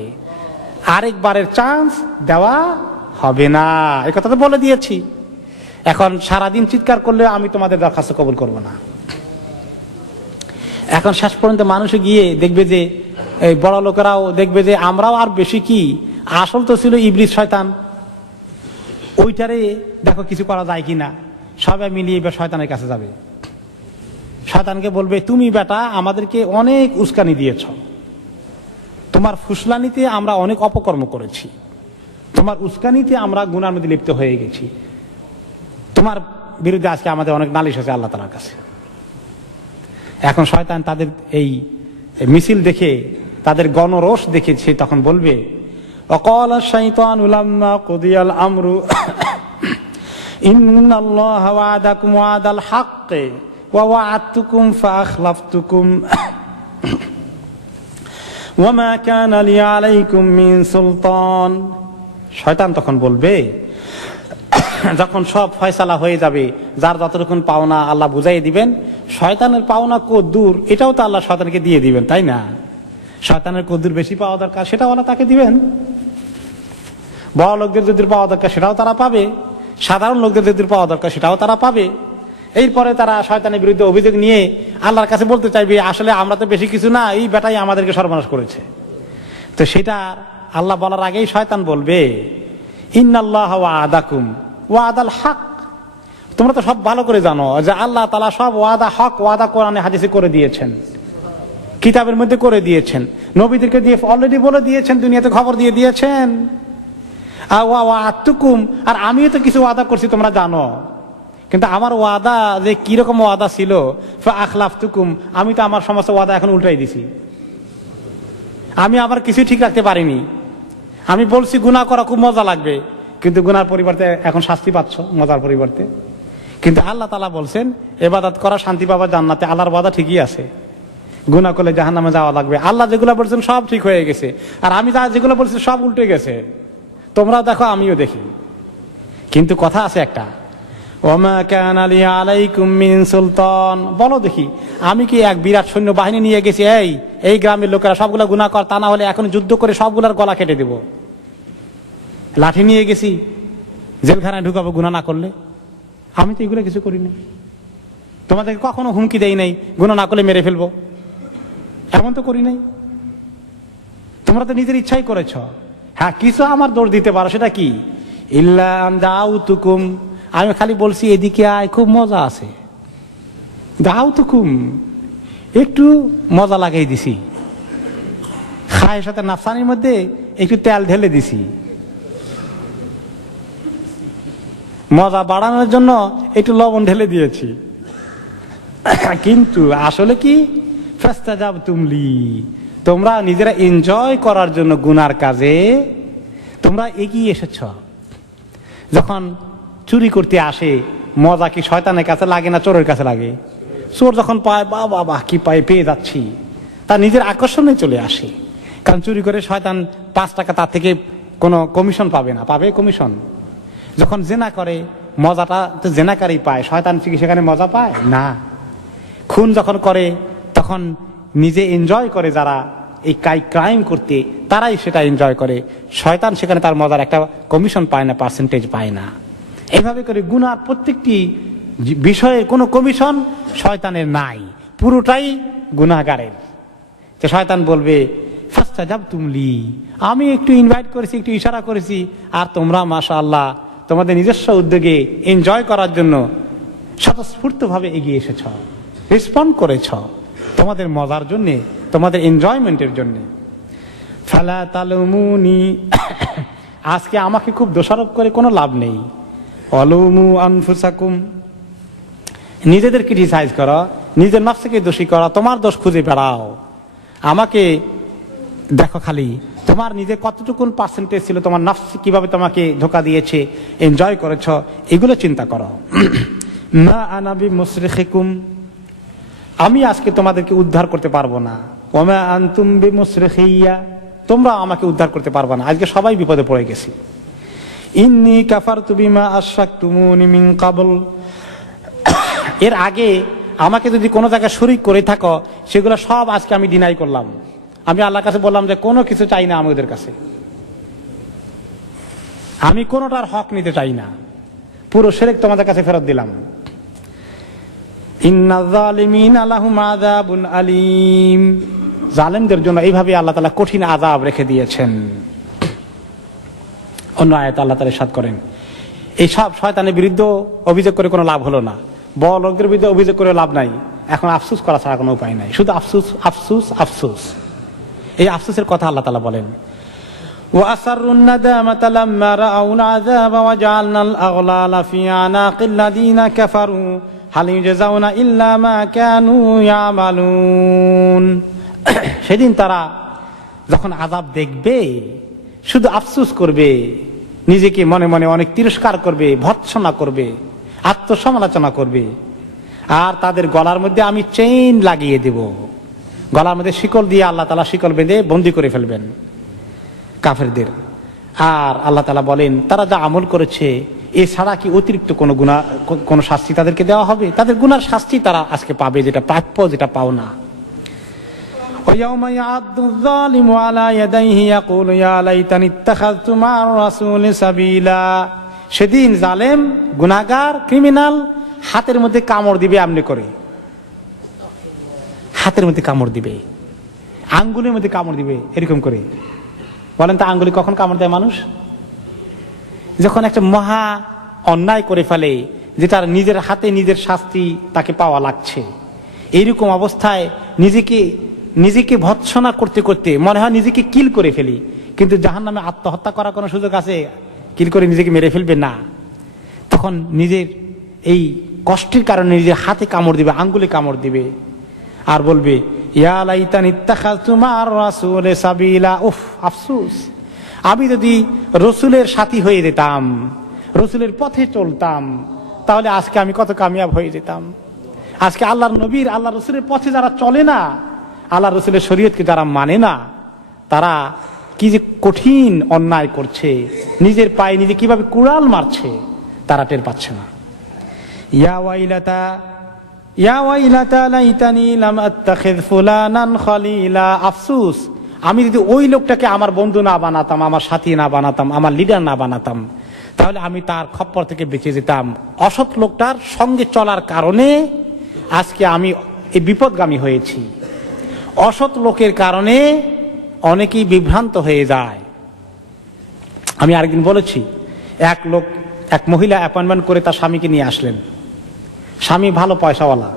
আরেকবারের চান্স দেওয়া হবে না। এই কথা তো বলে দিয়েছি। এখন সারাদিন চিৎকার করলে আমি তোমাদের দরখাস্ত কবুল করব না। এখন শেষ পর্যন্ত মানুষ গিয়ে দেখবে যে এই বড় লোকেরাও দেখবে যে আমরাও আর বেশি কি, আসল তো ছিল ইবলিস শয়তান, ওইটারে দেখো কিছু করা যায় কিনা। সবাই মিলিয়ে এবার শয়তানের কাছে যাবে, শয়তানকে বলবে তুমি বেটা আমাদেরকে অনেক উস্কানি দিয়েছ, তোমার ফুসলানিতে আমরা অনেক অপকর্ম করেছি, তোমার উস্কানিতে আমরা গুনার মধ্যে লিপ্ত হয়ে গেছি, তোমার বিরুদ্ধে আজকে আমাদের অনেক নালিশ আছে আল্লাহ তাআলার কাছে। এখন শয়তান তাদের এই মিছিল দেখে, তাদের গণরোষ দেখে সে তখন বলবে ওয়াকালা শাইতানু লাম্মা কুদিয়াল আমরু ইন্নাল্লাহা ওয়াদাকুম ওয়াদাল হাক্ক ওয়া ওয়া'আদতুকুম ফাআখলাফতুকুম ওয়া মা কানা লি আলাইকুম মিন সুলতান। শয়তান তখন বলবে, যখন সব ফয়সালা হয়ে যাবে, যার যতটুকুন পাওনা আল্লাহ বুঝাই দিবেন, শয়তানের পাওনা কদ্দূর এটাও তো আল্লাহ শয়তানকে দিয়ে দিবেন, তাই না? শয়তানের কদ্দূর বেশি পাওয়া দরকার সেটাও আল্লাহ তাকে দিবেন। বড় লোকদের যদি পাওয়া দরকার সেটাও তারা পাবে, সাধারণ লোকদের যদি পাওয়া দরকার সেটাও তারা পাবে। এরপরে তারা শয়তানের বিরুদ্ধে অভিযোগ নিয়ে আল্লাহর কাছে বলতে চাইবে, আসলে আমরা তো বেশি কিছু না, এই বেটাই আমাদেরকে সর্বনাশ করেছে। তো সেটা আল্লাহ বলার আগেই শয়তান বলবে, ইন্নাল্লাহা ওয়া'আদাকুম ওয়া'দাল হক। তোমরা তো সব ভালো করে জানো যে আল্লাহ তাআলা সব ওয়াদা হক ওয়াদা কোরআনে হাদিসে করে দিয়েছেন, কিতাবের মধ্যে করে দিয়েছেন, নবীদেরকে দিয়ে অলরেডি বলে দিয়েছেন, দুনিয়াতে খবর দিয়ে দিয়েছেন। ওয়া'আদতুকুম, আর আমিও তো কিছু ওয়াদা করছি তোমরা জানো, কিন্তু আমার ওয়াদা যে কিরকম ওয়াদা ছিল, ফাআখলাফতুকুম, আমি তো আমার সমস্ত ওয়াদা এখন উল্টাই দিছি। আমি আবার কিছু ঠিক রাখতে পারিনি। আমি বলছি গুনাহ করা খুব মজা লাগবে, কিন্তু গুনার পরিবর্তে এখন শাস্তি পাচ্ছ মজার পরিবর্তে। কিন্তু আল্লাহ তাআলা বলছেন ইবাদত করা শান্তি পাবা জান্নাতে, আল্লাহর ওয়াদা ঠিকই আছে। গুনাহ করলে জাহান্নামে যাওয়া লাগবে। আল্লাহ যেগুলো বলছেন সব ঠিক হয়ে গেছে, আর আমি যেগুলো বলছি সব উল্টে গেছে। তোমরা দেখো আমিও দেখি। কিন্তু কথা আছে একটা, ওয়ামা কানা লি আলাইকুম মিন সুলতান। বলো দেখি, আমি কি এক বিরাট সৈন্য বাহিনী নিয়ে গেছি, এই গ্রামের লোকেরা সবগুলা গুনাহ কর, তা না হলে এখন যুদ্ধ করে সবগুলার গলা কেটে দেব? লাঠি নিয়ে গেছি জেলখানায় ঢুকাবো গুনাহ না করলে? আমি তো এগুলো কিছু করি না। তোমাদেরকে কখনো হুমকি দেই নাই গুনাহ না করলে মেরে ফেলবো, এমন তো করি নাই। তোমরা তো নিজের ইচ্ছাই করেছ। হ্যাঁ, কিছু আমার দোষ দিতে পারো, সেটা কি? ইল্লা আন দাউতুকুম, আমি খালি বলছি এদিকে আয়, খুব মজা আছে। দাউতুকুম, একটু মজা লাগাই দিছি, খায়ের সাথে নাফসানির মধ্যে একটু তেল ঢেলে দিছি, মজা বাড়ানোর জন্য একটু লবণ ঢেলে দিয়েছি। কিন্তু আসলে কি, ফাস্তাজাবতুম লি, তোমরা নিজেরা এনজয় করার জন্য গুনার কাজে তোমরা এগিয়ে এসেছ। যখন চুরি করতে আসে, মজা কি শয়তানের কাছে লাগে না চোরের কাছে লাগে? চোর যখন পায়, বাবা বাহ কি পায়, পেয়ে যাচ্ছি, তার নিজের আকর্ষণে চলে আসে। কারণ চুরি করে শয়তান 5 টাকা তার থেকে কোনো কমিশন পাবে না, পাবে কমিশন। যখন জেনা করে, মজাটা তো জেনাকারী পায়, শয়তান কি সেখানে মজা পায় না। খুন যখন করে তখন নিজে এনজয় করে, যারা এই ক্রাইম করতে তারাই সেটা এনজয় করে, শয়তান সেখানে তার মজার একটা কমিশন পায় না, পার্সেন্টেজ পায় না। এইভাবে করে গুনার প্রত্যেকটি বিষয়ের কোনো কমিশন শয়তানের নাই, পুরোটাই গুনাহগারের। যে শয়তান বলবে ফাস্তাজাবতুম লি, আমি একটু ইনভাইট করেছি, একটু ইশারা করেছি, আর তোমরা মাশাআল্লাহ তোমাদের নিজস্ব উদ্যোগে এনজয় করার জন্য স্বতঃস্ফূর্তভাবে এগিয়ে এসেছ, রেসপন্ড করেছ তোমাদের মজার জন্য, তোমাদের এনজয়মেন্টের জন্য। ফালা তালুমুনি, আজকে আমাকে খুব দোষারোপ করে কোনো লাভ নেই। অলুমু আনফুসাকুম, নিজেদের ক্রিটিসাইজ করো, নিজের নফসকে দোষী করো, তোমার দোষ খুঁজে বেড়াও। আমাকে দেখো খালি তোমার নিজে কতটুকুন পার্সেন্টেজ ছিল, তোমার নফস কিভাবে তোমাকে ধোকা দিয়েছে, এনজয় করেছ, এগুলো চিন্তা করো। মা আনা বিমুসরিখিকুম, আমি আজকে তোমাদেরকে উদ্ধার করতে পারবো না। ওমা আনতুম বিমুসরিখিয়া, তোমরা আমাকে উদ্ধার করতে পারবে না। আজকে সবাই বিপদে পড়ে গেছি। ইন্নী কাফারতু বিমা আশরাকতুমুনি মিন ক্বাবল, এর আগে আমাকে যদি কোনো জায়গায় শরীক করে থাকো, সেগুলো সব আজকে আমি ডিনাই করলাম। আমি আল্লাহর কাছে বললাম যে কোনো কিছু চাই না আমাদের কাছে, আমি কোনোটার হক নিতে চাই না, পুরো শিরক তোমাদের কাছে ফেরত দিলাম। ইন্নায যালিমিনা লাহুম আযাবুন আলীম, জালেমদের জন্য এইভাবে আল্লাহ তাআলা কঠিন আযাব রেখে দিয়েছেন। অন্য আয়াতে আল্লাহ তাআলা ইরশাদ করেন, এই সব শয়তানের বিরুদ্ধে অভিযোগ করে কোনো লাভ হলো না, বড় লোকদের বিরুদ্ধে অভিযোগ করে লাভ নাই। এখন আফসোস করা ছাড়া কোনো উপায় নাই, শুধু আফসোস আফসোস আফসোস। এই আফসোসের কথা আল্লাহ তাআলা বলেন, ওয়া আসরুন নাদামাতা লাম্মা রাআউল আযাব ওয়া জাআলনাল আগলালা ফি আনাকিল লাযিনা কাফারু হাল ইউজাউনা ইল্লা মা কানু ইয়ামালুন। সেদিন তারা যখন আযাব দেখবে শুধু আফসোস করবে, নিজেকে মনে মনে অনেক তিরস্কার করবে, ভর্ৎসনা করবে, আত্মসমালোচনা করবে। আর তাদের গলার মধ্যে আমি চেইন লাগিয়ে দেব, গলার মধ্যে শিকল দিয়ে আল্লাহ তাআলা শিকল বেঁধে বন্দী করে ফেলবেন কাফেরদের। আর আল্লাহ তাআলা বলেন তারা যা আমল করেছে এছাড়া কি অতিরিক্ত কোনো শাস্তি তাদেরকে দেওয়া হবে? তাদের গুনার শাস্তি তারা আজকে পাবে, যেটা প্রাপ্য, যেটা পাওনা। وَيَوْمَ يَعَضُّ الظَّالِمُ عَلَى يَدَيْهِ يَقُولُ يَا لَيْتَنِي اتَّخَذْتُ مَعَ الرَّسُولِ سَبِيلًا। সেদিন জালেম, গুনাহগার, ক্রিমিনাল হাতের মধ্যে কামড় দিবে, এমনি করে হাতের মধ্যে কামড় দিবে, আঙ্গুলের মধ্যে কামড় দিবে, এরকম করে। বলেন তো আঙ্গুলে কখন কামড় দেয় মানুষ? যখন একটা মহা অন্যায় করে ফেলে, যেটার নিজের হাতে নিজের শাস্তি তাকে পাওয়া লাগছে। এইরকম অবস্থায় নিজেকে ভৎসনা করতে করতে মনে হয় নিজেকে কিল করে ফেলি, কিন্তু জাহান্নামে আত্মহত্যা করার কোনো সুযোগ আছে? কিল করে নিজেকে মেরে ফেলবে না। তখন নিজের এই কষ্টের কারণে নিজের হাতে কামড় দিবে, আঙ্গুলে কামড় দিবে, আর বলবে ইয়া লাইতানি ইত্তাখাযতু মা'আর রাসূলি সাবিলা। উফ, আফসোস, আমি যদি রসুলের সাথী হয়ে যেতাম, রসুলের পথে চলতাম, তাহলে আজকে আমি কত কামিয়াব হয়ে যেতাম। আজকে আল্লাহর নবীর, আল্লাহ রসুলের পথে যারা চলে না, আল্লাহ রসুলের শরীয়তকে যারা মানে না, তারা কি যে কঠিন অন্যায় করছে, নিজের পায়ে নিজে কিভাবে কুড়াল মারছে তারা টের পাচ্ছে না। ইয়া ওয়াইলাতা লাইতানি লাম আত্তাখিয ফুলানান খলিলা। আফসোস, আমি যদি ওই লোকটাকে আমার বন্ধু না বানাতাম, আমার সাথী না বানাতাম, আমার লিডার না বানাতাম, তাহলে আমি তার খপ্পর থেকে বেঁচে যেতাম। অসৎ লোকটার সঙ্গে চলার কারণে আজকে আমি এই বিপদগামী হয়েছি। অসৎ লোকের কারণে অনেকেই বিভ্রান্ত হয়ে যায়। আমি আরেকদিন বলেছি, এক মহিলা অ্যাপয়েন্টমেন্ট করে তার স্বামীকে নিয়ে আসলেন। স্বামী ভালো পয়সাওয়ালা,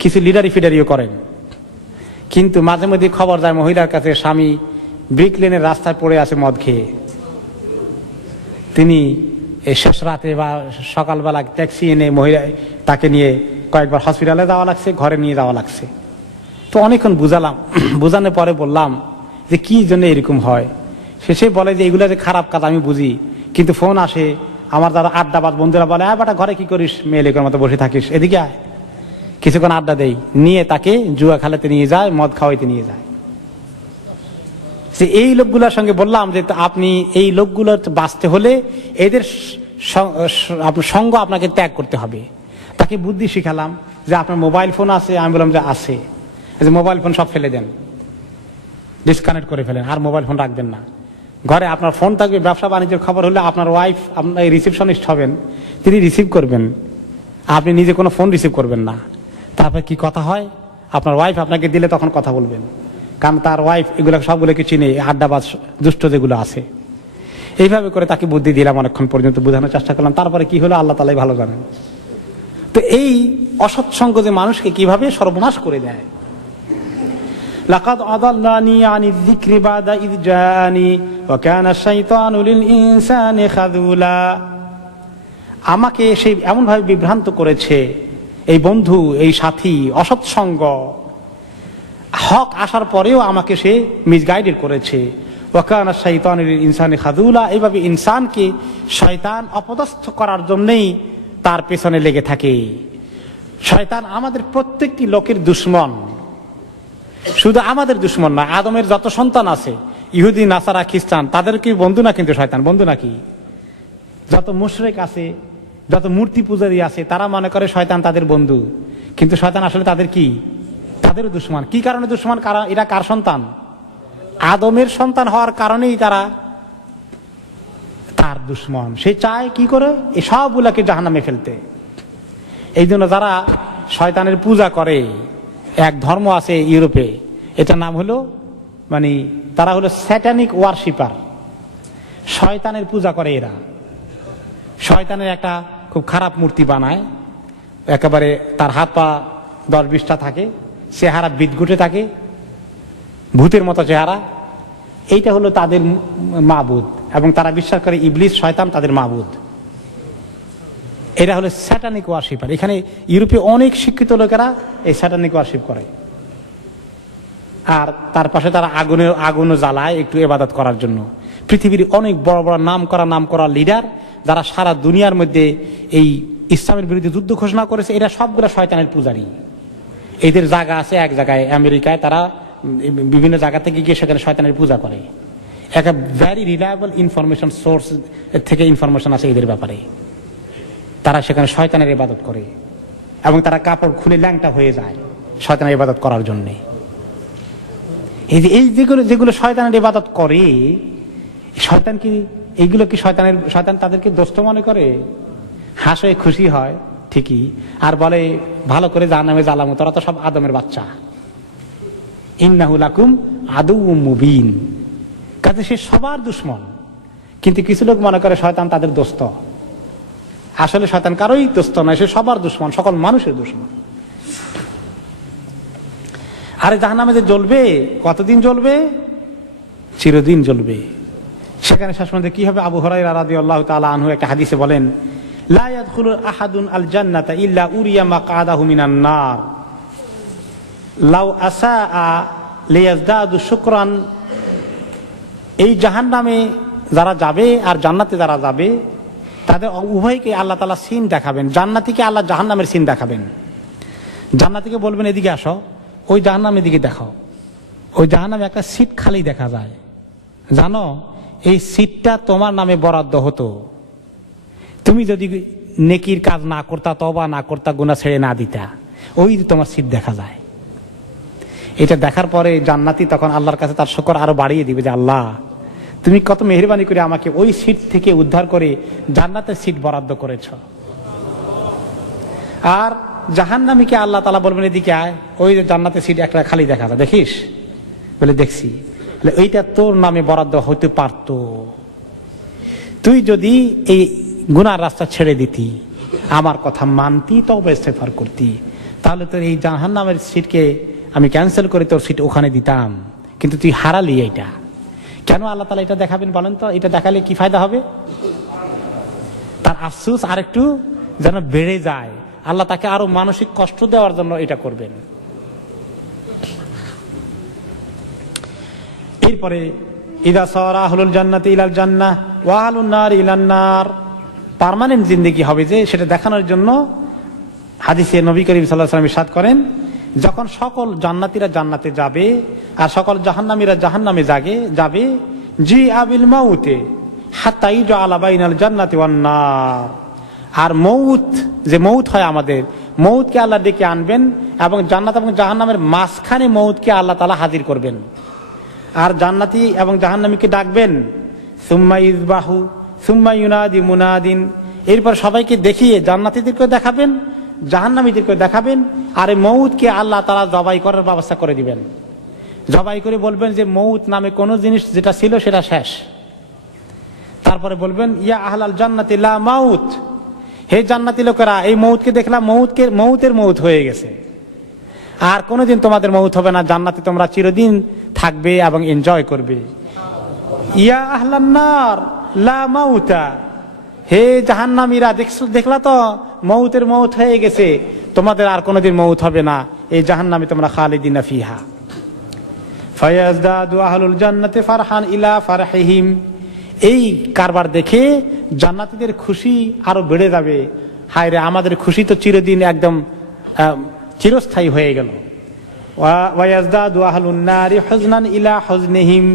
কিছু লিডারি ফিডারিও করেন, কিন্তু মাঝে মধ্যে খবর যায় মহিলার কাছে স্বামী ব্রিক লেনের রাস্তায় পড়ে আছে মদ খেয়ে। তিনি শেষ রাতে বা সকালবেলা ট্যাক্সি এনে মহিলা তাকে নিয়ে কয়েকবার হসপিটালে যাওয়া লাগছে, ঘরে নিয়ে যাওয়া লাগছে। তো অনেকক্ষণ বুঝালাম, বুঝানোর পরে বললাম যে কি জন্য এরকম হয়। শেষে বলে যে এগুলো যে খারাপ কাজ আমি বুঝি, কিন্তু ফোন আসে আমার যারা আড্ডাবাদ বন্ধুরা বলে বেটা ঘরে কি করিস, মেয়ে লোকের মতো বসে থাকিস, এদিকে আয়, কিছুক্ষণ আড্ডা দেই, নিয়ে তাকে জুয়া খেলাতে নিয়ে যায়, মদ খাওয়াইতে নিয়ে যায়। এই লোকগুলোর সঙ্গে বললাম যে আপনি এই লোকগুলো বাঁচতে হলে এদের সঙ্গ আপনাকে ত্যাগ করতে হবে। তাকে বুদ্ধি শিখালাম যে আপনার মোবাইল ফোন আছে, আমি বললাম যে আছে, যে মোবাইল ফোন সব ফেলে দেন, ডিসকানেক্ট করে ফেলেন, আর মোবাইল ফোন রাখবেন না। ঘরে আপনার ফোন থাকবে, ব্যবসা বাণিজ্যের খবর হলে আপনার ওয়াইফ, আপনার রিসিপশনিস্ট হবেন, তিনি রিসিভ করবেন, আপনি নিজে কোনো ফোন রিসিভ করবেন না। তারপর কি কথা হয়, আপনার ওয়াইফ আপনাকে দিলে তখন কথা বলবেন, কারণ তার ওয়াইফ এগুলো সবগুলোকে চিনে, আড্ডাবাজ দুষ্ট যেগুলো আছে। এইভাবে করে তাকে বুদ্ধি দিলাম, অনেকক্ষণ পর্যন্ত বোঝানোর চেষ্টা করলাম। তারপরে কি হলো আল্লাহ তাআলাই ভালো জানেন। তো এই অসৎসঙ্গ যে মানুষকে কিভাবে সর্বনাশ করে দেয়। লাকাদ আদাল্লানি আনিয যিকরি বাদা ইয জাআনি ওয়া কানা আশ-শাইতানু লিল ইনসানি খাযুলা। আমাকে সেই এমন ভাবে বিভ্রান্ত করেছে এই বন্ধু, এই সাথী, অসৎসঙ্গ, হক আসার পরেও আমাকে সে মিসগাইডেড করেছে। ওয়া কানা আশ-শাইতানু লিল ইনসানি খাযুলা। এইভাবে ইনসানকে শয়তান অপদস্থ করার জন্যই তার পেছনে লেগে থাকে। শয়তান আমাদের প্রত্যেকটি লোকের দুশমন, শুধু আমাদের দুশমন না, আদমের যত সন্তান আছে, ইহুদি, নাসারা, খ্রিস্টান, তাদের কি বন্ধু না? কিন্তু শয়তান বন্ধু নাকি? যত মুশরিক আছে, যত মূর্তি পূজারী আছে, তারা মনে করে শয়তান তাদের বন্ধু, কিন্তু শয়তান আসলে তাদের কি? তাদেরও দুশমন। কি কারণে দুশমন? কারণ এরা কার সন্তান? আদমের সন্তান হওয়ার কারণেই তারা তার দুশমন। সে চায় কি করে এই সবগুলাকে জাহান্নামে ফেলতে। এই জন্য যারা শয়তানের পূজা করে, এক ধর্ম আছে ইউরোপে, এটার নাম হলো তারা হলো স্যাটানিক ওয়ারশিপার। শয়তানের পূজা করে এরা। শয়তানের একটা খুব খারাপ মূর্তি বানায়, একেবারে তার হাত পা 10-20টা থাকে, চেহারা বিদঘুটে থাকে, ভূতের মতো চেহারা। এইটা হলো তাদের মাবুদ, এবং তারা বিশ্বাস করে ইবলিস, শয়তান তাদের মাবুদ। এটা হলো স্যাটানিক ওয়ারশিপার। এখানে ইউরোপে অনেক শিক্ষিত লোকেরা এই স্যাটানিক ওয়ারশিপ করে, আর তার পাশে তারা আগুনও জ্বালায় একটু ইবাদত করার জন্য। পৃথিবীর অনেক বড় বড় নাম করা লিডার, যারা সারা দুনিয়ার মধ্যে এই ইসলামের বিরুদ্ধে যুদ্ধ ঘোষণা করেছে, এরা সবগুলো শয়তানের পূজারী। এদের জায়গা আছে এক জায়গায় আমেরিকায়, তারা বিভিন্ন জায়গা থেকে গিয়ে সেখানে শয়তানের পূজা করে। একটা ভেরি রিলায়েবল ইনফরমেশন সোর্স থেকে ইনফরমেশন আছে এদের ব্যাপারে। তারা সেখানে শয়তানের ইবাদত করে এবং তারা কাপড় খুলে ল্যাংটা হয়ে যায় শয়তানের ইবাদত করার জন্য। এই যেগুলো শয়তানের ইবাদত করে, শয়তান কি এইগুলো কি শয়তান তাদেরকে দোস্ত মনে করে? হাসে খুশি হয় ঠিকই, আর বলে ভালো করে জাহান্নামে জ্বালামু, তোরা তো সব আদমের বাচ্চা। ইন্নাহু লাকুম আদুউম মুবিন। কাজে সে সবার দুশমন, কিন্তু কিছু লোক মনে করে শয়তান তাদের দোস্ত। আসলে শয়তান কারোই দোস্ত নয়, সে সবার দুশমন, সকল মানুষের দুশমন। আরে জাহান্নামে যে জ্বলবে, কতদিন জ্বলবে? চিরদিন জ্বলবে। সেখানে শেষ পর্যন্ত কি হবে? আবু হুরায়রা রাদিয়াল্লাহু তাআলা আনহু একটা হাদিসে বলেন, লা ইয়াদখুলু আহাদুন আল জান্নাতা ইল্লা উরিয়া মাকআদাহু মিনান নার লাউ আসাআ লিয়াজদাদু শুকরান। এই জাহান্নামে যারা যাবে আর জান্নাতে যারা যাবে, তাদের উভয়কে আল্লাহ তাআলা সিন দেখাবেন। জান্নাতীকে আল্লাহ জাহান্নামের সিন দেখাবেন। জান্নাতীকে বলবেন এদিকে আসো, ওই জাহান্নামের দিকে দেখো। ওই জাহান্নামে একটা সিট খালি দেখা যায়, জানো এই সিটটা তোমার নামে বরাদ্দ হতো, তুমি যদি নেকির কাজ না করতা, তওবা না করতা, গুনাহ ছেড়ে না দিতা, ওই তোমার সিট দেখা যায়। এটা দেখার পরে জান্নাতি তখন আল্লাহর কাছে তার শুকর আরো বাড়িয়ে দিবে যে আল্লাহ তুমি কত মেহেরবানি করে আমাকে ওই সিট থেকে উদ্ধার করে জান্নাতের সিট বরাদ্দ করেছ। আর জাহান্নামীকে আল্লাহ তাআলা বলবেন এদিকে আয়, ওই জান্নাতের সিট একটা খালি দেখা যায়, দেখিস? বলে দেখছি। এইটা তোর নামে বরাদ্দ হতে পারত, তুই যদি এই গুনার রাস্তা ছেড়ে দিতি, আমার কথা মানতি, তওবা ইস্তেগফার করতি, তাহলে তোর এই জাহান্নামের সিটকে আমি ক্যান্সেল করে তোর সিট ওখানে দিতাম। কিন্তু তুই হারালি। এইটা কেন আল্লাহ তাআলা এটা দেখাবেন বলেন তো? এটা দেখালে কি ফায়দা হবে? তার আফসোস আরেকটু যেন বেড়ে যায়, আল্লাহ তাকে আরো মানসিক কষ্ট দেওয়ার জন্য এটা করবেন। এরপরে ইদা সারা আহলুল জান্নাতি ইলাল জান্নাহ ওয়া আহলুন নার ইলান নার, পার্মানেন্ট জিন্দেগি হবে যে, সেটা দেখানোর জন্য হাদিসে নবী করিম সাল্লাল্লাহু আলাইহি ওয়াসাল্লাম ইরশাদ করেন, যখন সকল জান্নাতীরা জান্নাতে যাবে আর সকল জাহান্নামীরা জাহান্নামে যাবে, জি আবিল মাউতে হাত্তা ইজআলা বাইনাল জান্নাতি ওয়ান নার। আর যে মউত হয় আমাদের, মউতকে আল্লাহ ডেকে আনবেন এবং জান্নাত এবং জাহান্নামের মাঝখানে মউতকে আল্লাহ তাআলা হাজির করবেন। আর জান্নাতি এবং জাহান্নামীকে ডাকবেন, সুম্মা ইযবাহু সুম্মা ইউনাদি মুনাদিন। এরপর সবাইকে দেখিয়ে জান্নাতীদেরকে দেখাবেন, জাহান্নামীদেরকে দেখাবেন, আর এই মউতকে আল্লাহ তাআলা জবাই করার ব্যবস্থা করে দিবেন। জবাই করে বলবেন যে মউত নামে কোন জিনিস যেটা ছিল সেটা শেষ। তারপরে বলবেন, ইয়া আহলাল জান্নাতি লা মাউত, হে জান্নাতি লোকেরা, এই মউতকে দেখলাম, মউতের মউত হয়ে গেছে, আর কোনোদিন তোমাদের মউত হবে না, জান্নাতে তোমরা চিরদিন থাকবে এবং এনজয় করবে। ইয়া আহলান নার লা মাউতা, হে জাহান্নামীরা, দেখলা তো মউতের মউত হয়ে গেছে, তোমাদের আর কোনোদিন মউত হবে না, এই জাহান্নামে তোমরা খালিদিনা ফিহা। ফায়াজদাদু আহলুল জান্নাতি ফারহান ইলা ফারহিহিম। এই কারবার দেখে জান্নাতীদের খুশি আরো বেড়ে যাবে। হায় রে, আমাদের খুশি তো চিরদিন একদম চিরস্থায়ী হয়ে গেল। ওয়ায়াজদাদু আহলুন নারি হুজনান ইলা হুজনিহিম।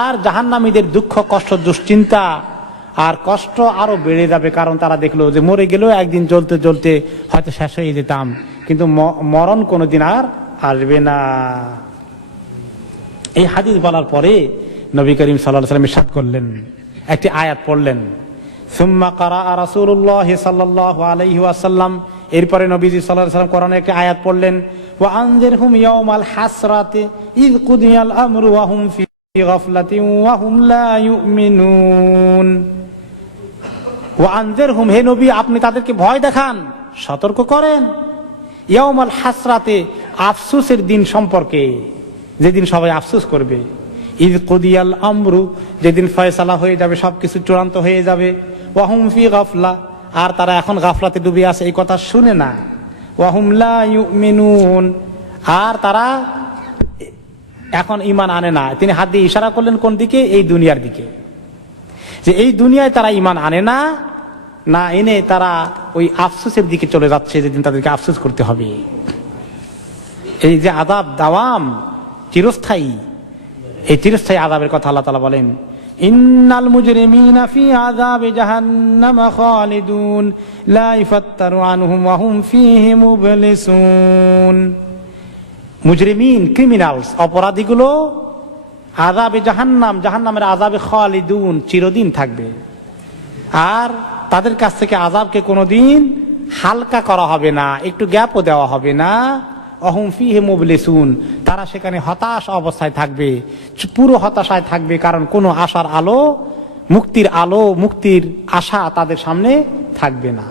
আর জাহান্নামীদের দুঃখ, কষ্ট, দুশ্চিন্তা আর কষ্ট আরো বেড়ে যাবে, কারণ তারা দেখলো যে মরে গেলেও একদিন জ্বলতে জ্বলতে হয়তো শেষ হয়ে যেতাম, কিন্তু মরণ কোনোদিন আর আসবে না। এই হাদিস বলার পরে নবী করিম সাল্লাল্লাহু আলাইহি ওয়াসাল্লাম ইরশাদ করলেন, একটি আয়াত পড়লেন, সুম্মা ক্বারা রাসূলুল্লাহ সাল্লাল্লাহু আলাইহি ওয়াসাল্লাম। এরপরে নবীজি সাল্লাল্লাহু আলাইহি ওয়াসাল্লাম কোরআনে একটি আয়াত পড়লেন, ওয়া আনজিরহুম ইয়াওমাল হাসরাতি ইয কুদিয়াল আমরু ওয়া হুম ফি গাফলাতিন ওয়া হুম লা ইউমিনুন। ওয়া আনজিরহুম, হে নবী আপনি তাদেরকে ভয় দেখান, সতর্ক করেন, ইয়াওমাল হাসরাতে, আফসোসের দিন সম্পর্কে, যেদিন সবাই আফসোস করবে। ইয কুদিয়াল আমরু, যেদিন ফয়সালা হয়ে যাবে, সবকিছু চূড়ান্ত হয়ে যাবে। ওয়া হুম ফি গাফলা, আর তারা এখন গাফলাতে ডুবে আছে, এই কথা শুনে না। ওয়া হুম লা ইউমিনুন, আর তারা এখন ঈমান আনে না। তিনি হাত দিয়ে ইশারা করলেন কোন দিকে? এই দুনিয়ার দিকে, যে এই দুনিয়ায় তারা ঈমান আনে না, না এনে তারা ওই আফসোসের দিকে চলে যাচ্ছে, যেদিন তাদেরকে আফসোস করতে হবে। এই যে আযাব দাওয়াম, চিরস্থায়ী, এই চিরস্থায়ী আযাবের কথা আল্লাহ তাআলা বলেন, ইন্নাল মুজরিমিনা ফি আযাবি জাহান্নাম খালিদুন লা ইফাত্তারু আনহুম ওয়া হুম ফীহি মুবলিসুন। মুজরিমিন, ক্রিমিনালস, অপরাধীগুলো আযাবে জাহান্নাম, জাহান্নামের আযাবে খালিদুন, চিরদিন থাকবে। আর তাদের কাছ থেকে আযাবকে কোনোদিন হালকা করা হবে না, একটু গ্যাপও দেওয়া হবে না। অহুম ফীহি মুবলিসুন, তারা সেখানে হতাশ অবস্থায় থাকবে, পুরো হতাশায় থাকবে, কারণ কোনো আশার আলো, মুক্তির আলো, মুক্তির আশা তাদের সামনে থাকবে না।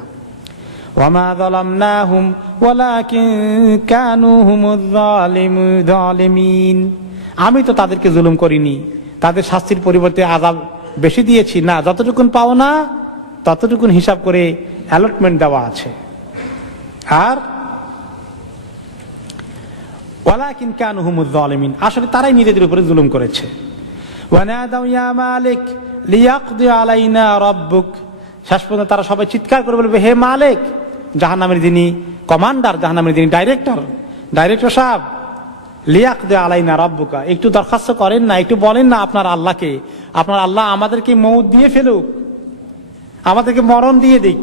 ওয়ামা যালামনাহুম ওয়ালাকিন কানু হুমুয যালিমিন, আমি তো তাদেরকে জুলুম করিনি, তাদের শাস্তির পরিবর্তে আযাব বেশি দিয়েছি না, যতটুকুন পাও না ততটুকুন হিসাব করে অ্যালটমেন্ট দেওয়া আছে। আর ওয়ালাকিন কানু হুমুয যালিমিন, আসলে তারাই নিজেদের উপরে জুলুম করেছে। ওয়ানাদাউ ইয়া মালিক লিয়াকদি আলাইনা রাব্বুক, শেষ পর্যন্ত তারা সবাই চিৎকার করে বলবে, হে মালিক, জাহান্নামের যিনি কমান্ডার, জাহান্নামের যিনি ডাইরেক্টর সাহেব, লিয়াকদি আলাইনা রাব্বুকা, একটু দরখাস্ত করেন না, একটু বলেন না আপনার আল্লাহকে, আপনার আল্লাহ আমাদেরকে মউত দিয়ে ফেলুক, আমাদেরকে মরণ দিয়ে দিক।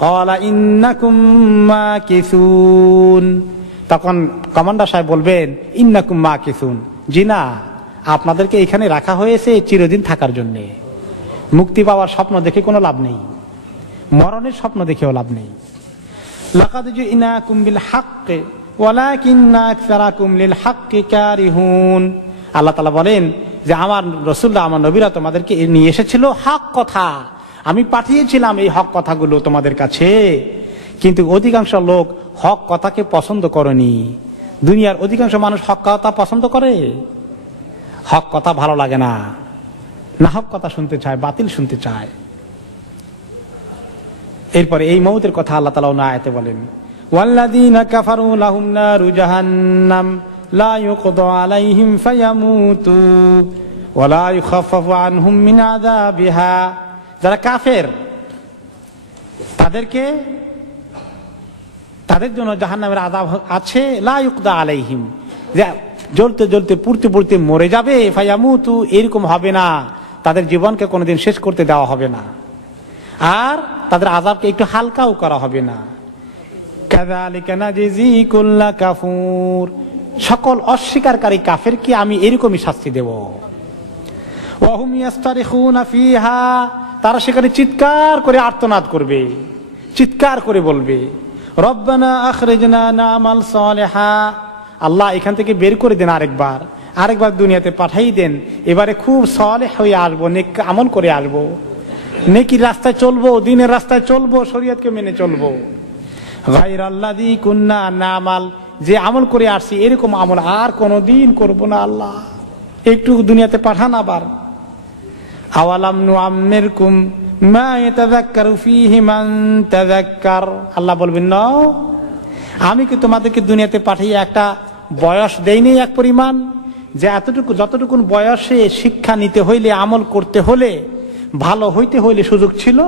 ক্বালা ইন্নাকুম মাকিসুন, তখন কমান্ডার সাহেব বলবেন, ইন্নাকুম মাকিসুন, জি না, আপনাদেরকে এখানে রাখা হয়েছে চিরদিন থাকার জন্য। মুক্তি পাওয়ার স্বপ্ন দেখে কোনো লাভ নেই, মরণের স্বপ্ন দেখেও লাভ নেই। লাকাদ জিনাকুম বিল হাক্কি ওয়ালাকিন্না আকসারাকুম লিল হাক্কি কারিহুন, আল্লাহ তাআলা বলেন যে আমার রাসূলরা, আমার নবীরা তোমাদেরকে নিয়ে এসেছিল হক কথা, আমি পাঠিয়েছিলাম এই হক কথাগুলো তোমাদের কাছে, কিন্তু অধিকাংশ লোক হক কথাকে পছন্দ করেনি। দুনিয়ার অধিকাংশ মানুষ হক কথা পছন্দ করে, হক কথা ভালো লাগে না, না হক কথা শুনতে চায়, বাতিল শুনতে চায়। এরপরে এই মউতের কথা আল্লাহ তাআলা অন্য আয়াতে বলেন, ওয়াল্লাযীনা কাফারু লাহুম নারু জাহান্নাম লা ইউকদা আলাইহিম ফায়ামুতু ওয়া লা ইউখাফফাফু আনহুম মিন আযাবিহা, যারা কাফের তাদের জন্য জাহান্নামের আযাব আছে, লা ইউকদা আলাইহিম, যে জ্বলতে জ্বলতে পুড়তে পুড়তে মরে যাবে, ফায়ামুতু, এরকম হবে না, তাদের জীবনকে কোনোদিন শেষ করতে দেওয়া হবে না, আর তাদের আযাবকে একটু হালকাও করা হবে না। কাযালিকা নাজজি কুল্লা কাফুর, সকল অস্বীকারী কাফেরকে আমি এরকমই শাস্তি দেব। ওয়া হুম ইয়াস্তারিখুনা ফিহা, তারা সেখানে চিৎকার করে আর্তনাদ করবে, চিৎকার করে বলবে, রব্বানা আখরিজনা না'মাল সালিহা, আল্লাহ এখান থেকে বের করে দেন, আরেকবার দুনিয়াতে পাঠাই দেন, এবারে খুব সালেহ হয়ে আসবো, নেক আমল করে আসবো, নেকির রাস্তায় চলবো, দ্বীনের রাস্তায় চলবো, শরীয়তকে মেনে চলবো। গায়রাল্লাযী কুন্না না'মাল, যে আমল করে আসছি এরকম আমল আর কোনোদিন করব না, আল্লাহ একটু দুনিয়াতে পাঠান আবার। আওয়ালাম নুআম্মিরকুম মা ইয়াতাযাক্কারু ফীহি মান তাযাক্কার, আল্লাহ বলবেন না, আমি কি তোমাদেরকে দুনিয়াতে পাঠিয়ে একটা বয়স দেইনি এক পরিমাণ, যে যতটুকুন বয়সে শিক্ষা নিতে হইলে, আমল করতে হলে, ভালো হইতে হইলে সুযোগ ছিল,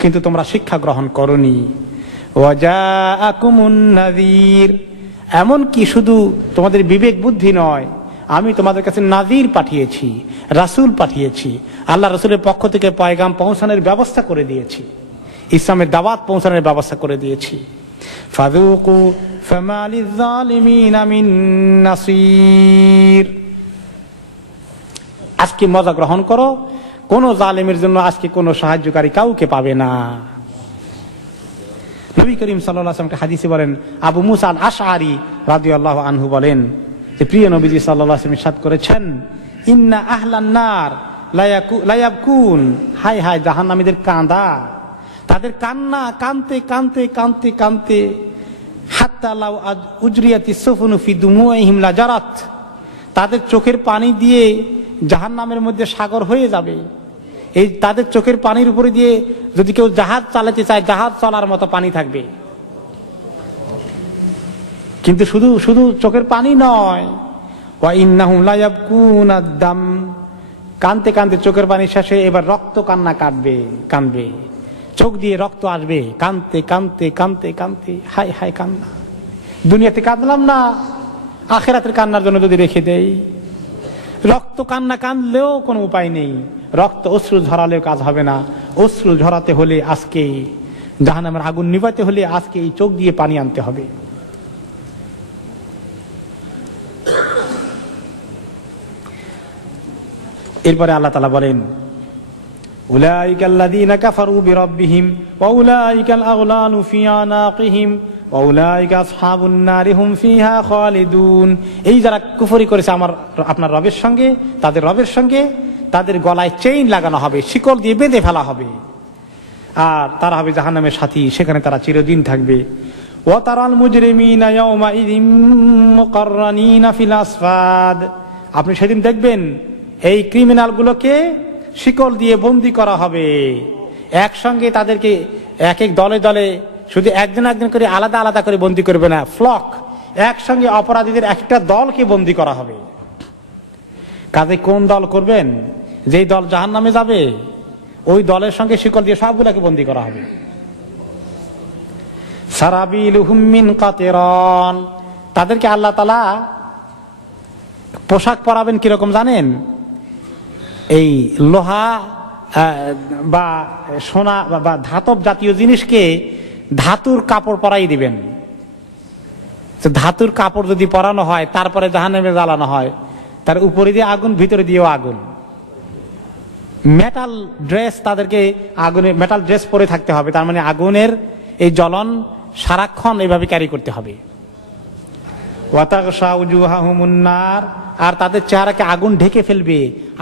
কিন্তু তোমরা শিক্ষা গ্রহণ করনি। ওয়াজাআকুমুন নাযীর, এমন কি শুধু তোমাদের বিবেক বুদ্ধি নয়, আমি তোমাদের কাছে নাযীর পাঠিয়েছি, রাসূল পাঠিয়েছি, আল্লাহ রাসূলের পক্ষ থেকে পয়গাম পৌঁছানোর ব্যবস্থা করে দিয়েছি, ইসলামের দাওয়াত পৌঁছানোর ব্যবস্থা করে দিয়েছি। ফাযুকু ফামা লিয-যালিমিনা মিন নাসীর, আজকে মজা গ্রহণ করো, কোন জালেমের জন্য আজকে কোনো সাহায্যকারী কাউকে পাবে না। নবী করিম সাল্লাল্লাহু আলাইহি ওয়াসাল্লাম হাদিসে বলেন, আবু মুসা আল আশআরী রাদিয়াল্লাহু আনহু বলেন যে প্রিয় নবীজি সাল্লাল্লাহু আলাইহি ওয়াসাল্লাম ইরশাদ করেছেন, ইন্না আহলান নার লা ইয়াবকুন, হায় হায় জাহান্নামীদের কাঁদা, তাদের কান্না কানতে কানতে কানতে কানতে, হাত্তা লাউ উজরিয়াতিস সুফুনু ফি দুমুইহিম লাজারাত, তাদের চোখের পানি দিয়ে জাহান্নামের মধ্যে সাগর হয়ে যাবে। এই তাদের চোখের পানির উপরে দিয়ে যদি কেউ জাহাজ চালাতে চায়, জাহাজ চলার মতো পানি থাকবে। কিন্তু শুধু চোখের পানি নয়, ওয়া ইন্নাহুম লা ইয়াবকুনা দাম, কানতে কানতে চোখের পানি শেষে এবার রক্ত কান্না কানবে, চোখ দিয়ে রক্ত আসবে, কানতে কানতে কানতে কানতে হায় হায় কান্না। দুনিয়াতে কাঁদলাম না, আখিরাতের কান্নার জন্য যদি রেখে দেই। রক্ত কান্না কাঁদলেও কোনো উপায় নেই, রক্ত অশ্রু ঝরালেও কাজ হবে না। অশ্রু ঝরাতে হলে আজকে, জাহান্নামের আগুন নিভাতে হলে আজকে এই চোখ দিয়ে পানি আনতে হবে। এরপরে আল্লাহ তাআলা বলেন, উলাইকাল্লাযীনা কাফারু বিরাব্বিহিম ওয়া উলাইকাল আগলালু ফি আনাকিহিম ওয়া উলাইকা আসহাবুন নারি হুম ফিহা খালিদুন। এই যারা কুফরি করেছে আপনার রবের সঙ্গে, তাদের রবের সঙ্গে তাদের গলায় চেইন লাগানো হবে, শিকল দিয়ে বেঁধে ফেলা হবে, আর তারা হবে জাহান্নামের সাথী, সেখানে তারা চিরদিন থাকবে। ওয়া তারাল মুজরিমিনা ইয়াওমাইযিম মুকাররানিনা ফিল আসফাদ। আপনি সেদিন দেখবেন এই ক্রিমিনালগুলোকে শিকল দিয়ে বন্দী করা হবে, একসঙ্গে তাদেরকে এক এক দলে দলে, শুধু একজন একজন করে আলাদা আলাদা করে বন্দী করবে না, ফ্লক, একসঙ্গে অপরাধীদের একটা দলকে বন্দী করা হবে। কাজে কোন দল করবেন? যেই দল জাহান্নামে যাবে ওই দলের সঙ্গে শিকল দিয়ে সবগুলোকে বন্দী করা হবে। সারাবিলুহুম মিন কাতিরান। তাদেরকে আল্লাহ তাআলা পোশাক পরাবেন কিরকম জানেন? এই লোহা বা সোনা বা ধাতব জাতীয় জিনিসকে ধাতুর কাপড় পরাই দিবেন। ধাতুর কাপড় যদি পরানো হয়, তারপরে জাহান্নামে জ্বালানো হয়, তার উপরে দিয়ে আগুন, ভিতরে দিয়েও আগুন। মেটাল ড্রেস, তাদেরকে আগুনে মেটাল ড্রেস পরে থাকতে হবে, তার মানে আগুনের এই জ্বলন সারাক্ষণ এইভাবে ক্যারি করতে হবে। ওয়াতাগশা উজুহাহুমুন নার। আর তাদের চেহারাকে আগুন ঢেকে ফেলবে,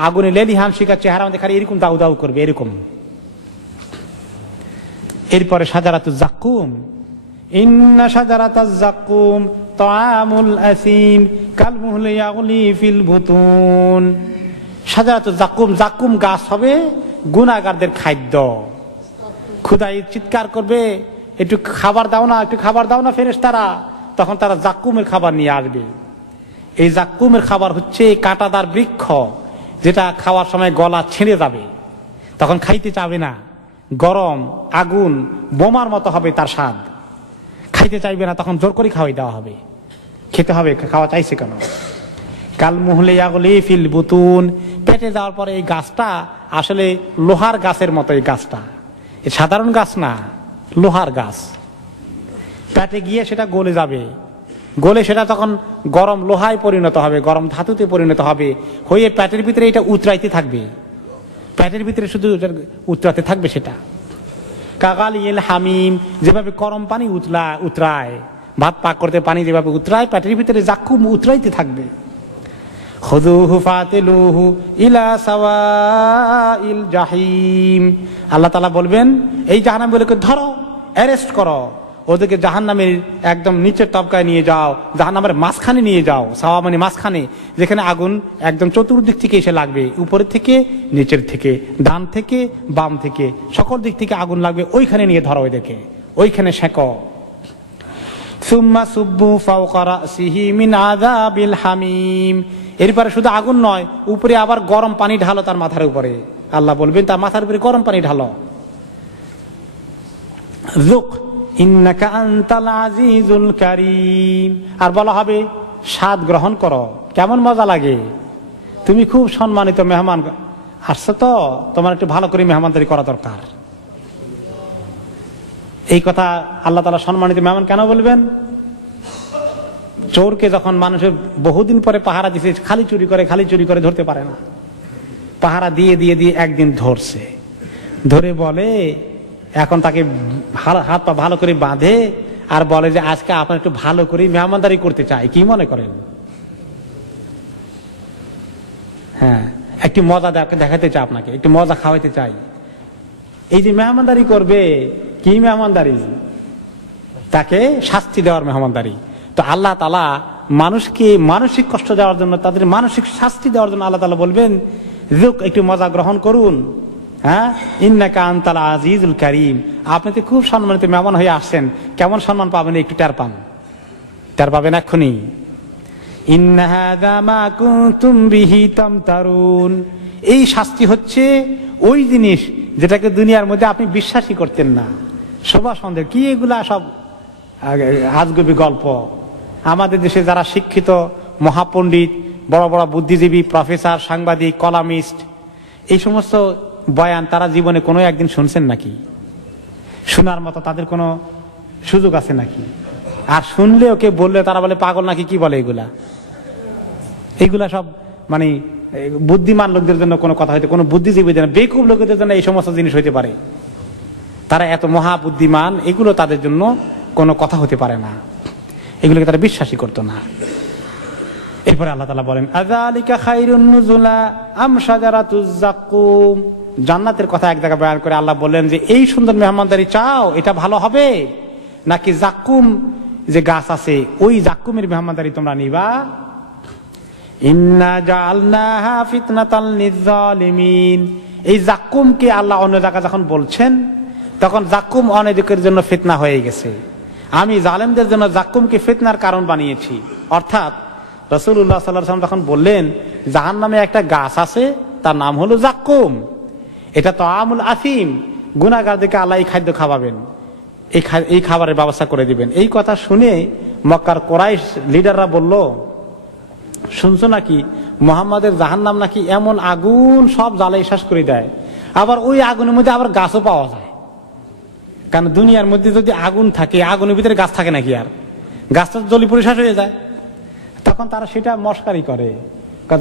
আগুনে লেলিহান শিকার চেহারা আমাদের খালি এরকম দাউ দাউ করবে, এরকম। এরপরে শাজারাতুজ জাক্কুম। ইন্না শাজারাতাজ জাক্কুম তাআমুল আসিম কালমুহলি ইয়াগলি ফিল বুতুন। শাজারাতুজ জাক্কুম, জাক্কুম গাছ হবে গুনাহগারদের খাদ্য। ক্ষুধায় চিৎকার করবে, একটু খাবার দাও না, একটু খাবার দাও না ফেরেশতারা, তখন তারা জাক্কুমের খাবার নিয়ে আসবে। এই জাক্কুমের খাবার হচ্ছে কাঁটাদার বৃক্ষ, যেটা খাওয়ার সময় গলা ছিঁড়ে যাবে, তখন খাইতে চাবে না, গরম আগুন বোমার মতো হবে তার স্বাদ, খাইতে চাইবে না, তখন জোর করে খাওয়াই দেওয়া হবে, খেতে হবে, খাওয়া চাইছে কেন। কাল মুহলে ইয়াগলি ফিল বুতুন। পেটে যাওয়ার পরে এই গাছটা আসলে লোহার গাছের মতো, এই গাছটা সাধারণ গাছ না, লোহার গাছ। পেটে গিয়ে সেটা গলে যাবে, গলে সেটা তখন গরম লোহায় পরিণত হবে, গরম ধাতুতে পরিণত হবে, হয়ে পেটের ভিতরে এটা উতরাইতে থাকবে, পেটের ভিতরে শুধু উতরাতে থাকবে সেটা। কাগালিল হামিম, যেভাবে গরম পানি উতরায়, ভাত পাক করতে পানি যেভাবে উতরায়, পেটের ভিতরে জাক্কুম উতরাইতে থাকবে। খুযুহু ফাতিলুহু ইলা সাওয়াইল জাহিম। আল্লাহ তাআলা বলবেন এই জাহান্নামীগুলোকে ধরো, অ্যারেস্ট করো, ওদেরকে জাহান্নামের একদম নিচের তবকায় নিয়ে যাও, জাহান্নামের মাঝখানে নিয়ে যাও। সাওয়া মানে মাঝখানে, যেখানে আগুন একদম চতুর্দিক থেকে এসে লাগবে, উপরের থেকে, নিচের থেকে, ডান থেকে, বাম থেকে, সকল দিক থেকে আগুন লাগবে, ওইখানে নিয়ে ধরো ওদেরকে, ওইখানে সেঁকো। সুম্মা সুব্বু ফাওকা রাসিহি মিন আযাবিল হামিম। এরপরে শুধু আগুন নয়, উপরে আবার গরম পানি ঢালো তার মাথার উপরে। আল্লাহ বলবেন তার মাথার উপরে গরম পানি ঢালো। যুক ইন্নাকা আনতাল আজিজুল কারীম। আর বলা হবে স্বাদ গ্রহণ করো, কেমন মজা লাগে, তুমি খুব সম্মানিত মেহমান আসছো, তো তোমার একটু ভালো করে মেহমানদারি করা দরকার। এই কথা আল্লাহ তাআলা সম্মানিত মেহমান কেন বলবেন? চোরকে যখন মানুষের বহুদিন পরে পাহারা দিছে, খালি চুরি করে ধরতে পারে না, পাহারা দিয়ে দিয়ে দিয়ে একদিন ধরছে, ধরে বলে, এখন তাকে হাত পা ভালো করে বাঁধে আর বলে যে আজকে আপনার একটু ভালো করে মেহমানদারি করতে চাই, কি মনে করেন? হ্যাঁ, একটু মজা দেখাতে চাই, আপনাকে একটু মজা খাওয়াইতে চাই। এই যে মেহমানদারি করবে, কি মেহমানদারি? তাকে শাস্তি দেওয়ার মেহমানদারি। তো আল্লাহ তাআলা মানুষকে মানসিক কষ্ট দেওয়ার জন্য, তাদের মানসিক শাস্তি দেওয়ার জন্য আল্লাহ তাআলা বলবেন যুক, একটু মজা গ্রহণ করুন। হ্যাঁ, ইন্নাকা আনতাল আজিজুল কারীম, আপনি তো খুব সম্মানিত মেহমান হয়ে আসছেন, কেমন সম্মান পাবেন একটু টের পাবেন এক্ষুনি। ইন্না হাযা মা কুনতুম বিহি তামতারুন। এই শাস্তি হচ্ছে ওই জিনিস যেটাকে দুনিয়ার মধ্যে আপনি বিশ্বাসই করতেন না। শোভা সন্দেহ কি, এগুলা সব আজগুবি গল্প। আমাদের দেশে যারা শিক্ষিত মহাপণ্ডিত, বড় বড় বুদ্ধিজীবী, প্রফেসর, সাংবাদিক, কলামিস্ট, এই সমস্ত বয়ান তারা জীবনে কোনো একদিন শুনছেন নাকি? শোনার মতো তাদের কোনো সুযোগ আছে নাকি? আর শুনলে ওকে বললে তারা বলে পাগল নাকি, কি বলে এগুলা। এগুলা সব মানে বুদ্ধিমান লোকদের জন্য কোনো কথা হইতে, কোনো বুদ্ধিজীবীদের, বেকুব লোকদের জন্য এই সমস্ত জিনিস হইতে পারে। তারা এত মহাবুদ্ধিমান, এগুলো তাদের জন্য কোনো কথা হতে পারে না, এগুলোকে তারা বিশ্বাসই করতো না। এরপরে আল্লাহ তাআলা বলেন আযালিকা খায়রুন নুজুলা আম শাজারাতুজ যাক্কুম। জান্নাতের কথা এক জায়গায় বয়ান করে আল্লাহ বললেন যে এই সুন্দর মেহমানদারি চাও, এটা ভালো হবে, নাকি যাক্কুম যে গাছ আছে ওই যাক্কুমের মেহমানদারি তোমরা নিবা? ইন্না জাআলনাহা ফিতনাতাল লিয-যালিমিন। এই যাক্কুমকে আল্লাহ অন্য জায়গায় যখন বলছেন তখন যাক্কুম অনেকের জন্য ফিতনা হয়ে গেছে। আমি জালেমদের জন্য যাক্কুমকে ফিতনার কারণ বানিয়েছি। অর্থাৎ রাসূলুল্লাহ সাল্লাল্লাহু আলাইহি ওয়াসাল্লাম তখন বললেন জাহান্নামে একটা গাছ আছে, তার নাম হলো যাক্কুম, এটা তাআমুল আসিম, গুনাহগারদেরকে আল্লাহ এই খাদ্য খাওয়াবেন, এই খাবারের ব্যবস্থা করে দিবেন। এই কথা শুনে মক্কার কুরাইশ লিডাররা বলল, শুনছো নাকি মুহাম্মাদের জাহান্নাম নাকি এমন আগুন সব জ্বালাই শেষ করে দেয়, আবার ওই আগুনের মধ্যে আবার গাছও পাওয়া যায়। কারণ দুনিয়ার মধ্যে যদি আগুন থাকে, আগুনের ভিতরে গাছ থাকে নাকি? আর গাছটা জ্বলি পুড়ে শেষ হয়ে যায়। তখন তারা সেটা মস্কারি করে,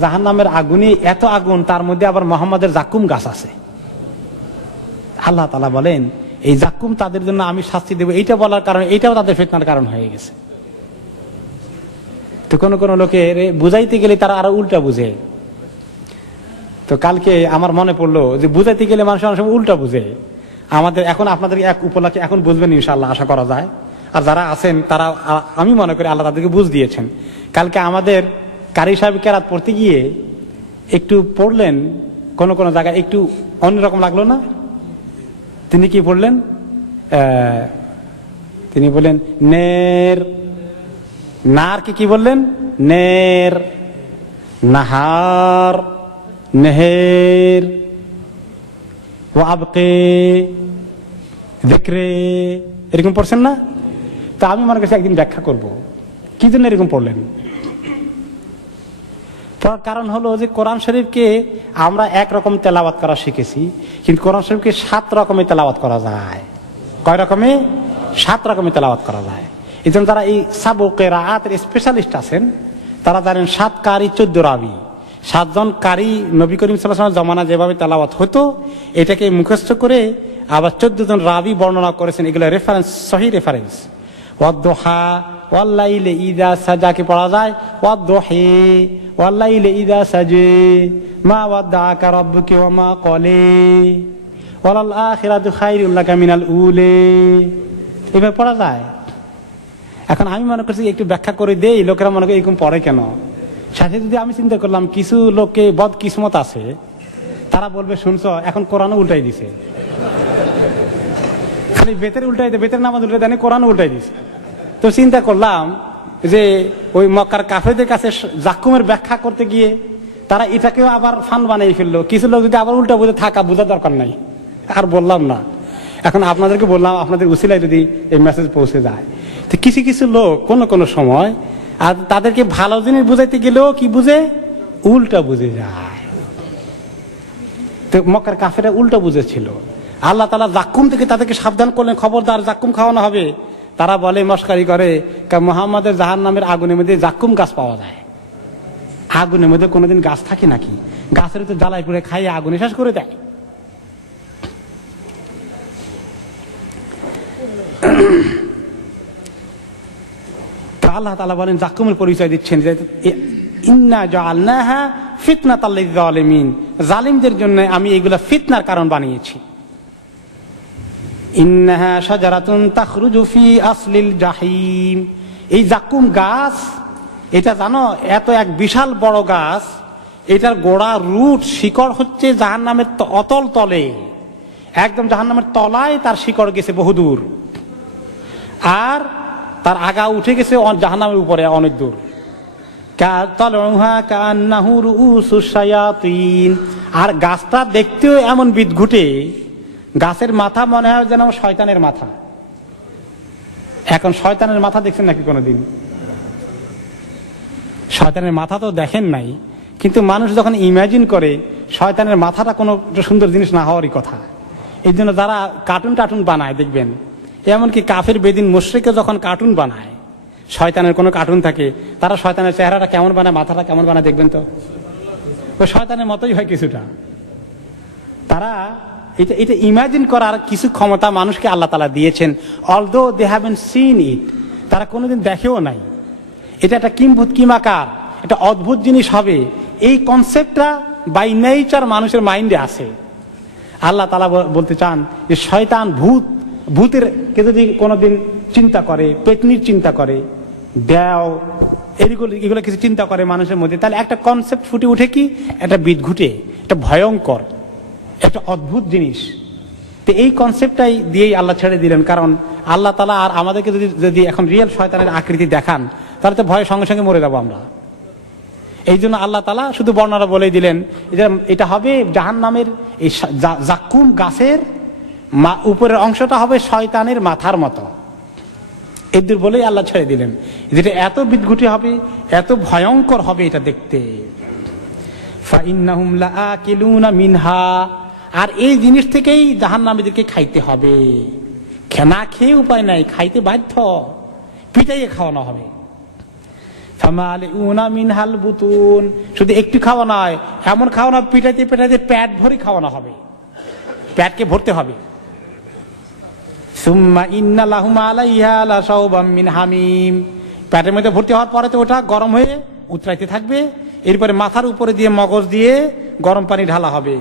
জাহান্নামের আগুনে এত আগুন, তার মধ্যে আবার মুহাম্মাদের যাক্কুম গাছ আছে। আল্লাহ তাআলা বলেন এই যাক্কুম তাদের জন্য আমি শাস্তি দেব, এইটা বলার কারণে এটাও তাদের ফিতনার কারণ হয়ে গেছে। তো কোন কোন লোকে বুঝাইতে গেলে তারা আরো উল্টা বুঝে। তো কালকে আমার মনে পড়লো যে বুঝাইতে গেলে মানুষ অনেক সময় উল্টা বুঝে। আমাদের এখন আপনাদের এক উপলক্ষে এখন বুঝবেন ইনশাআল্লাহ, আশা করা যায়। আর যারা আছেন তারা, আমি মনে করি আল্লাহ তাদেরকে বুঝ দিয়েছেন। কালকে আমাদের কারি সাহেব কেরাত পড়তে গিয়ে একটু পড়লেন, কোন কোন জায়গায় একটু অন্যরকম লাগলো না? তিনি কি পড়লেন? তিনি বললেন নের, নার কি বললেন? নের, নাহার, নেহের, ওয়াবকে, যিকরে, এরকম পড়ছেন না? তা আমি মনে করছি একদিন ব্যাখ্যা করব কি জন্য এরকম পড়লেন। তার কারণ হলো যে কোরআন শরীফকে আমরা একরকম তেলাওয়াত করা শিখেছি, কিন্তু কোরআন শরীফকে 7 রকমের তেলাওয়াত করা যায়। কয় রকমে? 7 রকমের তেলাওয়াত করা যায়। এই জন্য তারা এই সাবক কিরাআতের স্পেশালিস্ট আছেন, তারা জানেন 7 কারি 14 রাবি। 7 জন কারি নবী করিম সাল্লাল্লাহু আলাইহি ওয়াসাল্লাম জামানা যেভাবে তেলাওয়াত হতো এটাকে মুখস্থ করে আবার 14 জন রাবি বর্ণনা করেছেন। এগুলো রেফারেন্স, সহি রেফারেন্স। ওয়াদ-দুহা ওয়াল-লাইলি ইযা সাজাকে পড়া যায় ওয়াদ-দুহি ওয়াল-লাইলি ইযা সাজে মা ওয়াদ্দাআকা রাব্বুকা ওয়া মা ক্বালে ওয়ালাল আখিরাতু খায়রুল লাকা মিনাল উলি, এভাবে পড়া যায়। এখন আমি মনে করছি একটু ব্যাখ্যা করে দেই, লোকেরা মনে করে এরকম পড়ে কেন। সাথে যদি আমি চিন্তা করলাম কিছু লোককে বদ কিসমত আছে, তারা বলবে শুনছো এখন কোরআনও উল্টাই দিছে, খালি বেতের উল্টাই দেয়, বেতের নামাজ উল্টাই দেয়, কোরআনও উল্টাই দিছে। তো চিন্তা করলাম যে ওই মক্কার কাফেরদের কাছে যাক্কুমের ব্যাখ্যা করতে গিয়ে তারা এটাকেও আবার ফান বানিয়ে ফেললো। কিছু লোক যদি আবার উল্টা বুঝে থাকা, বোঝার দরকার নাই, আর বললাম না। এখন আপনাদেরকে বললাম, আপনাদের উসিলায় যদি এই মেসেজ পৌঁছে যায়। তো কিছু কিছু লোক কোন সময় আর তাদেরকে ভালো জিনিস বুঝাইতে গেলেও কি বুঝে, উল্টা বুঝে যায়। তো মক্কার কাফেররা উল্টা বুঝেছিল। আল্লাহ তাআলা যাক্কুম থেকে তাদেরকে সাবধান করলেন, খবরদার যাক্কুম খাওয়ানো হবে। তারা বলে, মস্কারি করে, মুহাম্মাদের জাহান্নামের আগুনের মধ্যে যাক্কুম গাছ পাওয়া যায়। আগুনের মধ্যে কোনোদিন গাছ থাকে নাকি? গাছের তো জ্বালাই পুড়ে খাইয়ে আগুনে শেষ করে দেয়। আল্লাহ তাআলা বলেন, যাক্কুমের পরিচয় দিচ্ছেন যে ইন্না জাআলনাহা ফিতনাতাল লিয-যালিমিন, জালিমদের জন্য আমি এগুলা ফিতনার কারণ বানিয়েছি। ইন্নাহা শাজারাতুন তাখরুজু ফি আসলিল জাহিম, এই যাক্কুম গাছ, এটা জানো এত এক বিশাল বড় গাছ, এটার গোড়া, রুট, শিকড় হচ্ছে জাহান্নামের অতল তলে, একদম জাহান্নামের তলায় তার শিকড় গেছে বহুদূর, আর তার আগা উঠে গেছে জাহান্নামের উপরে অনেক দূর। আর গাছটা দেখতেও এমন বিদঘুটে, গাছের মাথা মনে হয় যেন শয়তানের মাথা। এখন শয়তানের মাথা দেখছেন নাকি কোনোদিন? শয়তানের মাথা তো দেখেন নাই, কিন্তু মানুষ যখন ইমাজিন করে শয়তানের মাথাটা কোনো সুন্দর জিনিস না হওয়ারই কথা। এই জন্য যারা কার্টুন টার্টুন বানায় দেখবেন, এমনকি কাফের বেদিন মুশরিকও যখন কার্টুন বানায়, শয়তানের কোনো কার্টুন থাকে, তারা শয়তানের চেহারাটা কেমন বানায়, মাথাটা কেমন বানায় দেখবেন তো, তো শয়তানের মতোই হয় কিছুটা। তারা এটা ইমাজিন করার কিছু ক্ষমতা মানুষকে আল্লাহ তাআলা দিয়েছেন, although they haven't seen it, তারা কোনোদিন দেখেও নাই। এটা একটা কিম্ভূত কিমাকার, এটা অদ্ভুত জিনিস হবে, এই কনসেপ্টটা বাই নেচার মানুষের মাইন্ডে আছে। আল্লাহ তাআলা বলতে চান যে শয়তান, ভূতের কে যদি কোনোদিন চিন্তা করে, পেতনির চিন্তা করে, দেও, এগুলো কিছু চিন্তা করে মানুষের মধ্যে, তাহলে একটা কনসেপ্ট ফুটে উঠে কি, একটা বিদঘুটে, একটা ভয়ঙ্কর, একটা অদ্ভুত জিনিস। তো এই কনসেপ্টটাই দিয়েই আল্লাহ ছেড়ে দিলেন, কারণ আল্লাহ তাআলা আর আমাদেরকে যদি এখন রিয়েল শয়তানের আকৃতি দেখান, তাহলে তো ভয়ের সঙ্গে সঙ্গে মরে যাবো আমরা। এই জন্য আল্লাহ তাআলা শুধু বর্ণনা বলেই দিলেন, এটা হবে জাহান্নামের এই জাক্কুম গাছের উপরের অংশটা হবে শয়তানের মাথার মতো, এদের বলেই আল্লাহ ছেড়ে দিলেন। যেটা এত বিদঘুটে হবে, এত ভয়ঙ্কর হবে এটা দেখতে। ফাইন্নাহুম লাআকিলুনা মিনহা, আর এই জিনিস থেকেই জাহান্নামীদেরকে খাইতে হবে। না খেয়ে উপায় নাই, খাইতে বাধ্য, পিটাইয়ে খাওয়ানো হবে। ফামালিউনা মিনহাল বুতুন, শুধু একটু খাওয়া নয়, এমন খাওয়ানো, পিটাইতে পিটাইতে পেট ভরে খাওয়ানো হবে, পেটকে ভরতে হবে। সুম্মা ইন্না লাহুম আলাইহা লাশাওবাম মিন হামিম, পেটের মধ্যে ভর্তি হওয়ার পরে তো ওটা গরম হয়ে উতরাইতে থাকবে, এরপরে মাথার উপরে দিয়ে মগজ দিয়ে গরম পানি ঢালা হবে।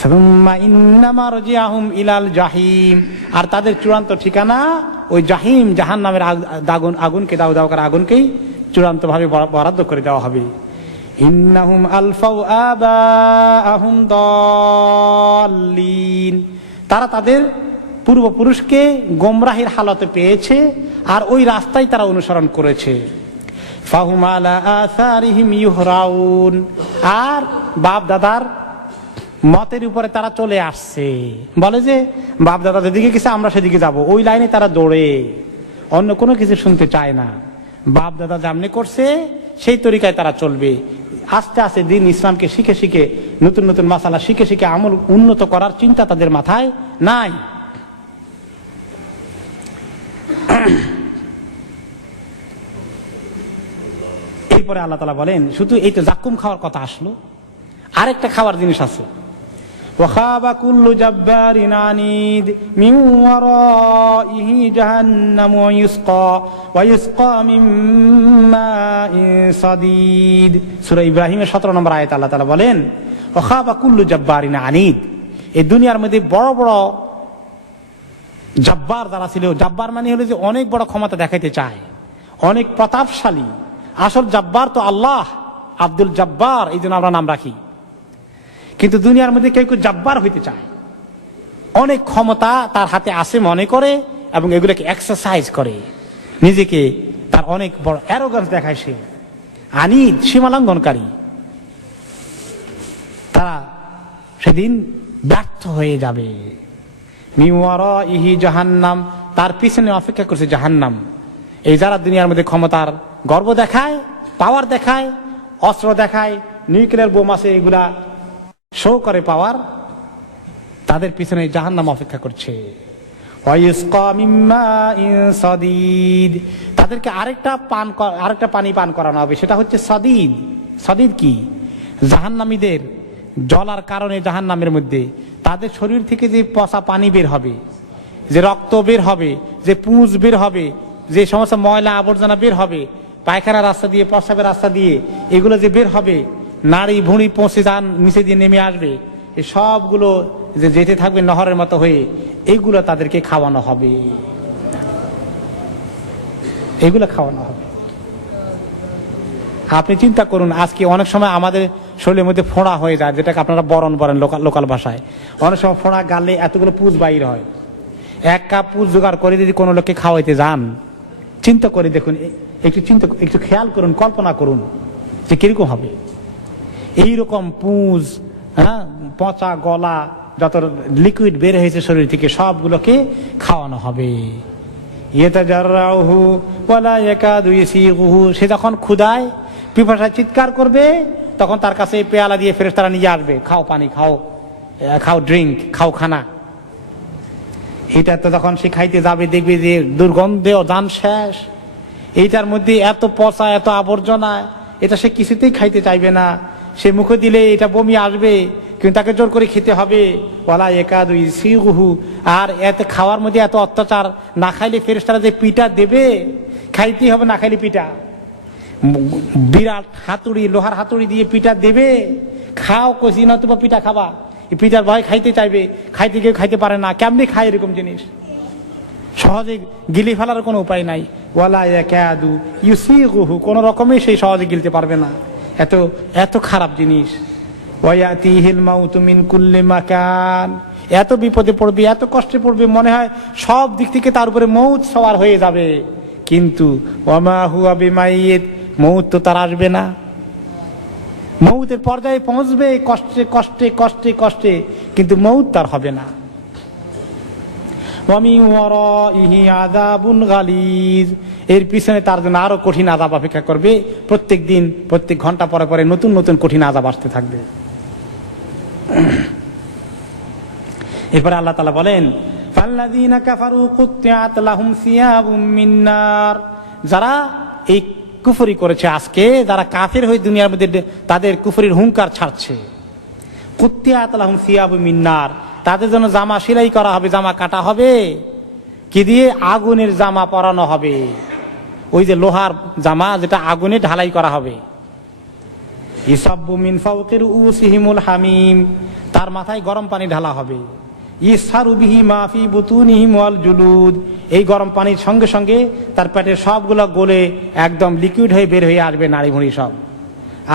সুম্মা ইন্না মারজিআহুম ইলাল জাহিম, আর তাদের চূড়ান্ত ঠিকানা ওই জাহিম, জাহান্নামের আগুনকে, দাও করে আগুনকেই চূড়ান্ত ভাবে বরাদ্দ করে দেওয়া হবে। ইন্নাহুম আলফাউ আবাআহুম দাল্লিন, তারা তাদের পূর্বপুরুষকে গোমরাহির হালতে পেয়েছে আর ওই রাস্তায় তারা অনুসরণ করেছে। ফাহুম আলা আসারিহিম ইউহরাউন, আর বাপ দাদার মতের উপরে তারা চলে আসছে। বলে যে বাপ দাদা যেদিকে গেছে আমরা সেদিকে যাব, ওই লাইনে তারা দৌড়ে, অন্য কোনো কিছু শুনতে চায় না। বাপ দাদা যেমনি করছে সেই তরিকায় তারা চলবে। আস্তে আস্তে দিন ইসলামকে শিখে শিখে, নতুন নতুন মাসালা শিখে শিখে আমল উন্নত করার চিন্তা তাদের মাথায় নাই। এরপরে আল্লাহ তাআলা বলেন, শুধু এই তো জাক্কুম খাওয়ার কথা আসলো, আরেকটা খাওয়ার জিনিস আছে। ওয়াখাবা কুল্লু জাব্বারিন আনিদ মিন ওয়ারাইহি জাহান্নামু ওয়ায়ুসকা মিন মাইন সাদীদ। সূরা ইব্রাহিমের 17 নম্বর আয়াত আল্লাহ তাআলা বলেন, ওয়াখাবা কুল্লু জাব্বারিন আনিদ, এই দুনিয়ার মধ্যে বড় বড় জাব্বার যারা ছিল, জাব্বার মানে হলো যে অনেক বড় ক্ষমতা দেখাইতে চায়, অনেক প্রতাপশালী। আসল জাব্বার তো আল্লাহ, আব্দুল জাব্বার, এই জন্য আমরা নাম রাখি। কিন্তু দুনিয়ার মধ্যে কেউ কেউ জাব্বার হইতে চায়, অনেক ক্ষমতা তার হাতে আসে মনে করে, এবং এগুলোকে এক্সারসাইজ করে, নিজেকে তার অনেক বড় অ্যারোগান্স দেখায় সে, আনিদ, সীমালঙ্ঘনকারী। তারা সেদিন ব্যর্থ হয়ে যাবে। মিন ওয়ারাইহি জাহান্নাম, তার পিছনে অপেক্ষা করছে জাহান্নাম। এই যারা দুনিয়ার মধ্যে ক্ষমতার গর্ব দেখায়, পাওয়ার দেখায়, অস্ত্র দেখায়, নিউক্লিয়ার বোম আছে, এগুলা শো করে পাওয়ার, তাদের পিছনে জাহান্নাম অপেক্ষা করছে। ওয়ায়ুসকা মিন মাইন সাদীদ, তাদেরকে আরেকটা পানি পান করানো হবে, সেটা হচ্ছে সাদীদ। সাদীদ কি? জাহান্নামীদের জ্বলার কারণে জাহান্নামের মধ্যে তাদের শরীর থেকে যে পচা পানি বের হবে, যে রক্ত বের হবে, যে পুঁজ বের হবে, যে সমস্ত ময়লা আবর্জনা বের হবে, পায়খানার রাস্তা দিয়ে, প্রস্রাবের রাস্তা দিয়ে, এগুলো যে বের হবে, নাড়ি ভুঁড়ি পৌঁছে যান নিচে দিয়ে নেমে আসবে, এই সবগুলো যে যেতে থাকবে নহরের মতো হয়ে, এইগুলো তাদেরকে খাওয়ানো হবে, এগুলো খাওয়ানো হবে। আপনি চিন্তা করুন, আজকে অনেক সময় আমাদের শরীরের মধ্যে ফোঁড়া হয়ে যায়, যেটাকে আপনারা বরণ বলেন লোকাল ভাষায়। অনেক সময় ফোঁড়া গালে এতগুলো পুঁজ বাইর হয়। এক কাপ পুঁজ জোগাড় করে যদি কোনো লোককে খাওয়াইতে যান, চিন্তা করে দেখুন, একটু খেয়াল করুন, কল্পনা করুন যে কিরকম হবে। এইরকম পুঁজ, হ্যাঁ, পচা গলা যত লিকুইড বের হয়েছে শরীর থেকে সবগুলোকে খাওয়ানো হবে। ইয়াতাজাররাহু ওয়ালা ইয়াকাদু ইয়াসিগুহু, সে যখন ক্ষুধায় পিপাসায় চিৎকার করবে তখন তার কাছে পেয়ালা দিয়ে ফেরেশতারা নিয়ে আসবে, খাও পানি, খাও খাও ড্রিঙ্ক, খাও খানা। এটা তো যখন সে খাইতে যাবে দেখবে যে দুর্গন্ধে জান শেষ, এইটার মধ্যে এত পচা এত আবর্জনা, এটা সে কিছুতেই খাইতে চাইবে না। সে মুখে দিলে এটা বমি আসবে, কিন্তু তাকে জোর করে খেতে হবে। ওয়ালা ইয়াকাদু ইয়াসিগুহু, আর এত খাওয়ার মধ্যে এত অত্যাচার, না খাইলে ফেরেশতারা যে পিটা দেবে, খাইতেই হবে, না খাইলে পিটা। বিরাট হাতুড়ি, লোহার হাতুড়ি দিয়ে পিটা দেবে, খাও কষি না তোমার পিঠা খাবা। এই পিঠার ভয় খাইতে চাইবে, খাইতে গিয়ে খাইতে পারে না। কেমনি খায় এরকম জিনিস? সহজে গিলি ফেলার কোনো উপায় নাই। ওয়ালা ইয়াকাদু ইউসিগুহু, কোন রকমই সেই সহজে গিলতে পারবে না, এত এত খারাপ জিনিস। ওয়ায়াতিহিল মাউতু মিন কুল্লি মাকান, এত বিপদে পড়বে, এত কষ্টে পড়বে, মনে হয় সব দিক থেকে তার উপরে মউত সওয়ার হয়ে যাবে। কিন্তু ওয়ামা হুয়া বিমাইয়িত, মউত তো তার আসবে না। মউতের পর্যায়ে পৌঁছবে কষ্টে কষ্টে কষ্টে কষ্টে, কিন্তু মউত তার হবে না। ওয়া মিন ওয়ারাইহি আযাবুন গালিজ, এর পিছনে তার জন্য আরো কঠিন আযাব অপেক্ষা করবে। প্রত্যেক দিন প্রত্যেক ঘন্টা পরে পরে নতুন নতুন কঠিন আযাব আসতে থাকবে। এরপরে আল্লাহ তাআলা বলেন, ফাল্লাযীনা কাফারু কুত্তিআত লাহুম সিয়াবুম মিন নার, যারা এই কুফরি করেছে, আজকে যারা কাফের হয়ে দুনিয়ার মধ্যে তাদের কুফরির হুঙ্কার ছাড়ছে, কুত্তিআত লাহুম সিয়াবুম মিন নার, তাদের জন্য জামা সেলাই করা হবে, জামা কাটা হবে, কি দিয়ে? আগুনের জামা পরানো হবে। ওই যে লোহার জামা যেটা আগুনে ঢালাই করা হবে। ইসাব্বু মিন ফাওকি রুউসিহিমুল হামিম, তার মাথায় গরম পানি ঢালা হবে। ইসহারু বিহি মা ফি বুতুনিহিম ওয়াল জুলুদ, এই গরম পানির সঙ্গে সঙ্গে তার পেটের সবগুলো গলে একদম লিকুইড হয়ে বের হয়ে আসবে, নাড়ি ভুঁড়ি সব।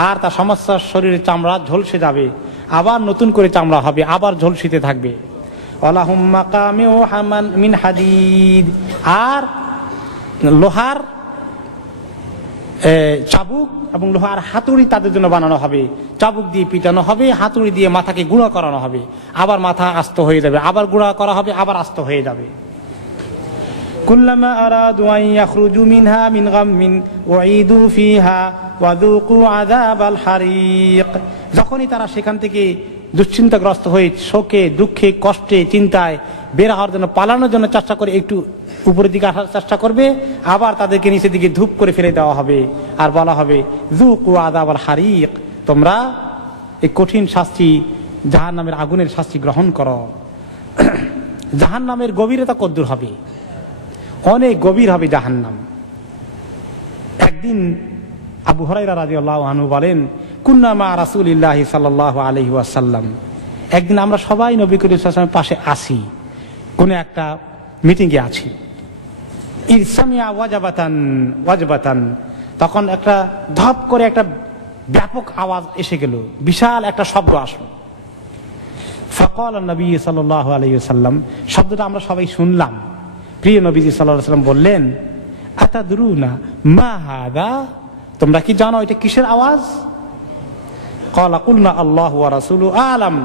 আর তার সমস্ত শরীরের চামড়া ঝলসে যাবে, আবার নতুন করে চামড়া হবে, আবার ঝলসিতে থাকবে। ওয়ালাহুম মাকামিউ হামান মিন হাদিদ, আর লোহার চাবুক এবং লোহার হাতুড়ি তাদের জন্য বানানো হবে। চাবুক দিয়ে পিটানো হবে, হাতুড়ি দিয়ে মাথাকে গুঁড়া করানো হবে, আবার মাথা আস্ত হয়ে যাবে, আবার গুঁড়া করা হবে, আবার আস্ত হয়ে যাবে। কুল্লামা আরাদু আন ইয়াখরুজু মিনহা মিন গাম্মিন উঈদু ফিহা ওয়া যুকু আযাবাল হারিক, যখনই তারা সেখান থেকে দুশ্চিন্তাগ্রস্ত হয়ে শোকে দুঃখে কষ্টে চিন্তায় বের হওয়ার জন্য, পালানোর জন্য চেষ্টা করে একটু উপরের দিকে আসার চেষ্টা করবে, আবার তাদেরকে নিচের দিকে ধূপ করে ফেলে দেওয়া হবে, আর বলা হবে যুকু আযাবাল হারিক, তোমরা এই কঠিন শাস্তি জাহান্নামের আগুনের শাস্তি গ্রহণ করো। জাহান্নামের গভীরতা কদ্দূর হবে? অনেক গভীর হবে জাহান্নাম। একদিন আবু হুরায়রা রাদিয়াল্লাহু আনহু বলেন, কুন্না মা রাসূলিল্লাহি সাল্লাল্লাহু আলাইহি ওয়াসাল্লাম, একদিন আমরা সবাই নবী করিম সাল্লাল্লাহু আলাইহি ওয়াসাল্লামের পাশে আসি, কোন একটা মিটিংয়ে আছি। ইরসামিয়া ওয়াজবাতান, তখন একটা ধপ করে একটা ব্যাপক আওয়াজ এসে গেল, বিশাল একটা শব্দ আসলো। ফাকাল নবী সাল্লাল্লাহু আলাইহি ওয়াসাল্লাম, শব্দটা আমরা সবাই শুনলাম। প্রিয় নবীজি সাল্লাল্লাহু আলাইহি ওয়াসাল্লাম বললেন, আতাদরুনা মা হাদা, তোমরা কি জানো এটা কিসের আওয়াজ? ক্বালা কুলনা আল্লাহু ওয়া রাসূলুহু আ'লাম,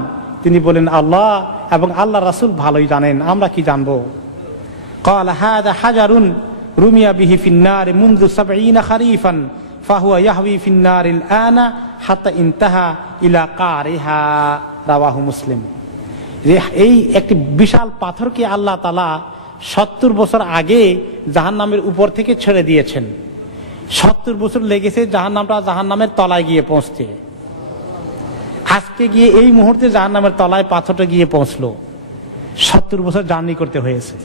তিনি বলেন আল্লাহ এবং আল্লাহ রাসূল ভালোই জানেন, আমরা কি জানবো? ক্বালা হাদা হাজারুন রুমিয়া বিহি ফিন নার মুনযু ৭০ খারিফান ফাহুয়া ইয়াহউই ফিন নারিল আনা হাত্তা ইনতাহা ইলা কারিহা, রাওয়াহু মুসলিম। এই একটি বিশাল পাথরকে আল্লাহ তাআলা ৭০ বছর আগে জাহান্নামের উপর থেকে ছেড়ে দিয়েছেন। ৭০ বছর লেগেছে জাহান্নামটা জাহান্নামের তলায় গিয়ে পৌঁছতে। আজকে গিয়ে এই মুহূর্তে জাহান্নামের তলায় পাথরটা গিয়ে পৌঁছলো। ৭০ বছর জার্নি করতে হয়েছে।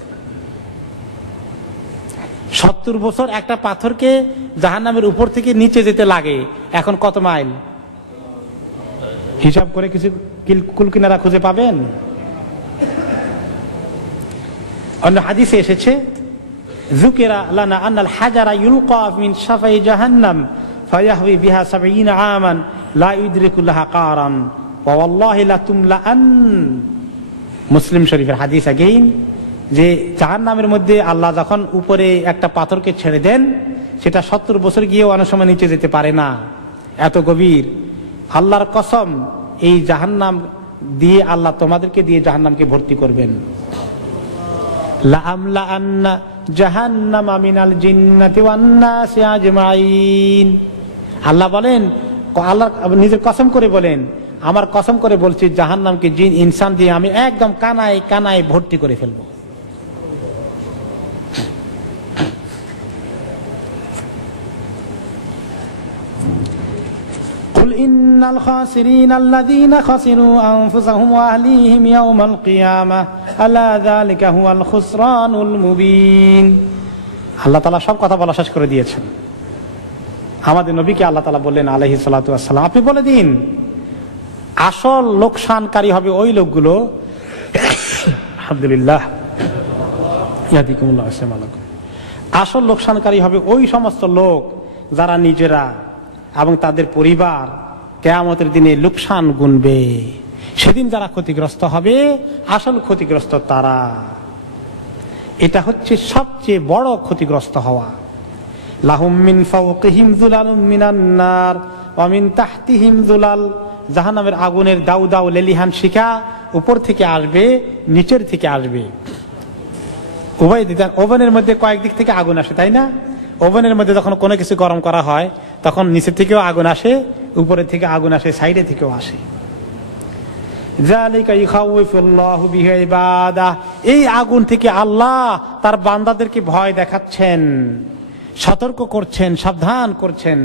৭০ বছর একটা পাথরকে জাহান্নামের উপর থেকে নিচে যেতে লাগে। এখন কত মাইল হিসাব করে কিছু কুলকিনারা খুঁজে পাবেন? অন্য হাদিসে এসেছে, যুকিরা লানা আন্নাল হাজারা ইউলকা মিন শাফাই জাহান্নাম ফায়াহউই বিহা ৭০ আমান লা ইউদরিকু লাহা কারান ওয়া ওয়াল্লাহি লা তুমলাআন। মুসলিম শরীফের হাদিস আগেইন, যে জাহান্নামের মধ্যে আল্লাহ যখন উপরে একটা পাথরকে ছেড়ে দেন, সেটা ৭০ বছর গিয়েও অনেক সময় নিচে যেতে পারে না, এত গভীর। আল্লাহর কসম, এই জাহান্নাম দিয়ে আল্লাহ তোমাদেরকে দিয়ে জাহান্নামকে ভর্তি করবেন। লাআমলাআন্না জাহান্নামা মিনাল জিন্নাতি ওয়ান নাসি আজমাইন। আল্লাহ বলেন, আল্লাহ নিজের কসম করে বলেন, আমার কসম করে বলছি জাহান্নামকে জিন ইনসান দিয়ে আমি একদম কানায় কানায় ভর্তি করে ফেলবো। কুল ইন্নাল খাসিরিনা আল্লাযীনা খাসিরু আনফুসাহুম ওয়া আহলিহিম ইয়াওমাল কিয়ামাহ আলা যালিকা হুয়াল খুসরানুল মুবিন। আল্লাহ তাআলা সব কথা বলা শেষ করে দিয়েছেন। আমাদের নবীকে আল্লাহ তাআলা বললেন আলাইহিস সালাতু ওয়াস সালাম, আপনি বলে দিন আসল লোকসানকারী হবে ওই লোকগুলো, আলহামদুলিল্লাহ ইয়াদিকুমুল্লাহ আসসালামালাইকুম, আসল লোকসানকারী হবে ওই সমস্ত লোক যারা নিজেরা এবং তাদের পরিবার কিয়ামতের দিনে লোকসান গুনবে। সেদিন যারা ক্ষতিগ্রস্ত হবে, আসল ক্ষতিগ্রস্ত তারা। এটা হচ্ছে সবচেয়ে বড় ক্ষতিগ্রস্ত হওয়া। লাহুম মিন ফাওকিহিম যুলালুম মিনান নার ওয়া মিন তাহতিহিম যুলাল। জাহান্নামের আগুনের দাউ দাউ লেলিহান শিখা উপর থেকে আসবে, নিচের থেকে আসবে। উভয় দিক, ওভেনের মধ্যে কয়েক দিক থেকে আগুন আসে, তাই না? ওভেনের মধ্যে যখন কোনো কিছু গরম করা হয় তখন নিচের থেকেও আগুন আসে, উপরের থেকে আগুন আসে, সাইডে থেকেও আসে। যালিকা ইখাউফুল্লাহু বিহি ইবাদাহ। এই আগুন থেকে আল্লাহ তার বান্দাদেরকে ভয় দেখাচ্ছেন, সতর্ক করছেন, সাবধান করছেন।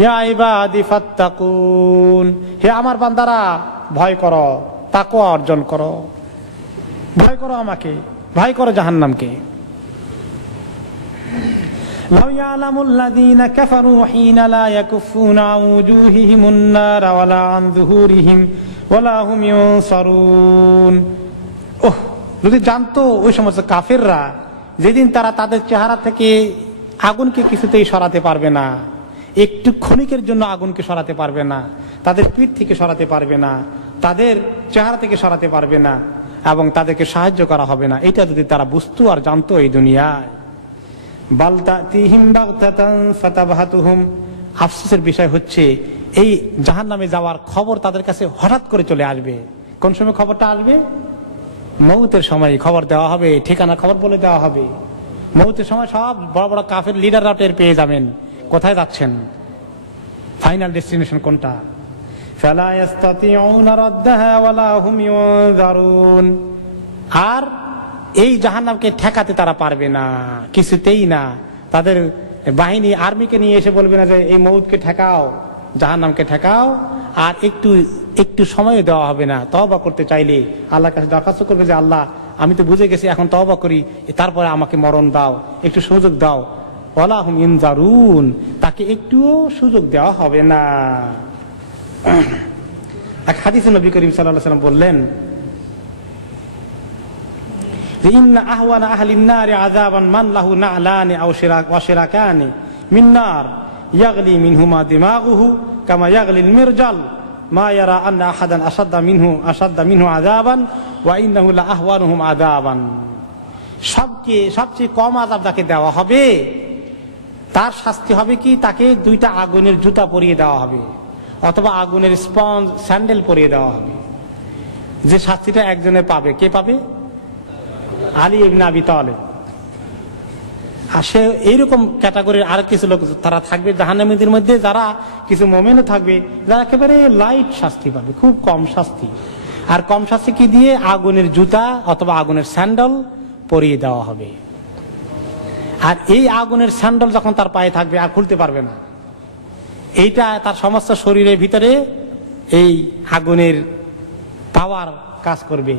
ইয়া ইবাদি ফাত্তাকুন, হে আমার বান্দারা ভয় করো, তাকওয়া অর্জন করো, ভয় করো আমাকে, ভয় করো জাহান্নামকে। লাউ ইয়ালামুল্লাযীনা কাফারু হিনা লা ইয়াকুফুনা আন ওয়ুজুহিহিমুন নার ওয়ালা আন যুহুরিহিম ওয়ালা হুম ইউনসারুন। ওহ, যদি জানতো ওই সমস্ত কাফেররা যেদিন তারা তাদের চেহারা থেকে আগুনকে কিছুতেই সরাতে পারবে না, একটু ক্ষণিকের জন্য আগুনকে সরাতে পারবে না, তাদের পিঠ থেকে সরাতে পারবে না, তাদের চেহারা থেকে সরাতে পারবে না, এবং তাদেরকে সাহায্য করা হবে না, এটা যদি তারা বুঝতো আর জানতো এই দুনিয়ায়। বাল তাতিহিম বাগতাতান ফাতাবহাতুহুম। আফসোসের বিষয় হচ্ছে এই জাহান্নামে যাওয়ার খবর তাদের কাছে হঠাৎ করে চলে আসবে। কোন সময় খবরটা আসবে? মউতের সময় খবর দেওয়া হবে, ঠিকানা খবর বলে দেওয়া হবে। মউতের সময় সব বড় বড় কাফের লিডাররা টের পেয়ে যাবেন কোথায় যাচ্ছেন, ফাইনাল ডেস্টিনেশন কোনটা। ফালা ইস্তাতিউনা রাদ্দাহা ওয়ালা হুম ইউনজারুন। আর এই জাহান্নামকে ঠেকাতে তারা পারবে না, কিছুতেই না। তাদের বাহিনী আর্মিকে নিয়ে এসে বলবে না যে এই মউতকে ঠেকাও, জাহান্নামকে ঠেকাও, আর একটু সময় দেওয়া হবে না। তওবা করতে চাইলে আল্লাহর কাছে দরখাস্ত করবে যে আল্লাহ আমি তো বুঝে গেছি, এখন তওবা করি, তারপরে আমাকে মরণ দাও, একটু সুযোগ দাও। ওয়ালা হুম ইউনজারুন, তাকে একটুও সুযোগ দেওয়া হবে না। এক হাদিসে নবী করিম সাল্লাল্লাহু আলাইহি ওয়াসাল্লাম বললেন, ইন্না আহওয়ানা আহলিন নারি আযাবান মান লাহু না'লানি আও শিরাকানি মিন নার ইয়াগলি মিনহুমা দিমাগুহু কামা ইয়াগলিল মিরজাল মা ইয়ারা আন্না আহাদান আশাদ্দা মিনহু আযাবান ওয়া ইন্নাহু লা আহওয়ানুহুম আযাবান। সবচেয়ে কম আযাব যাকে দেওয়া হবে তার শাস্তি হবে কি, তাকে দুইটা আগুনের জুতা পরিয়ে দেওয়া হবে অথবা আগুনের স্পঞ্জ স্যান্ডেল পরিয়ে দেওয়া হবে। যে শাস্তিটা একজনে পাবে, কে পাবে? আলী ইবনে আবি তালেব। আর সে এইরকম ক্যাটাগরির আর কিছু লোক তারা থাকবে জাহান্নামীদের মধ্যে, যারা কিছু মুমিনও থাকবে যারা একেবারে লাইট শাস্তি পাবে, খুব কম শাস্তি। আর কম শাস্তি কি দিয়ে? আগুনের জুতা অথবা আগুনের স্যান্ডেল পরিয়ে দেওয়া হবে। আর এই আগুনের স্যান্ডেল যখন তার পায়ে থাকবে আর খুলতে পারবে না, এইটা তার সমস্ত শরীরের ভিতরে এই আগুনের পাওয়ার কাজ করবে।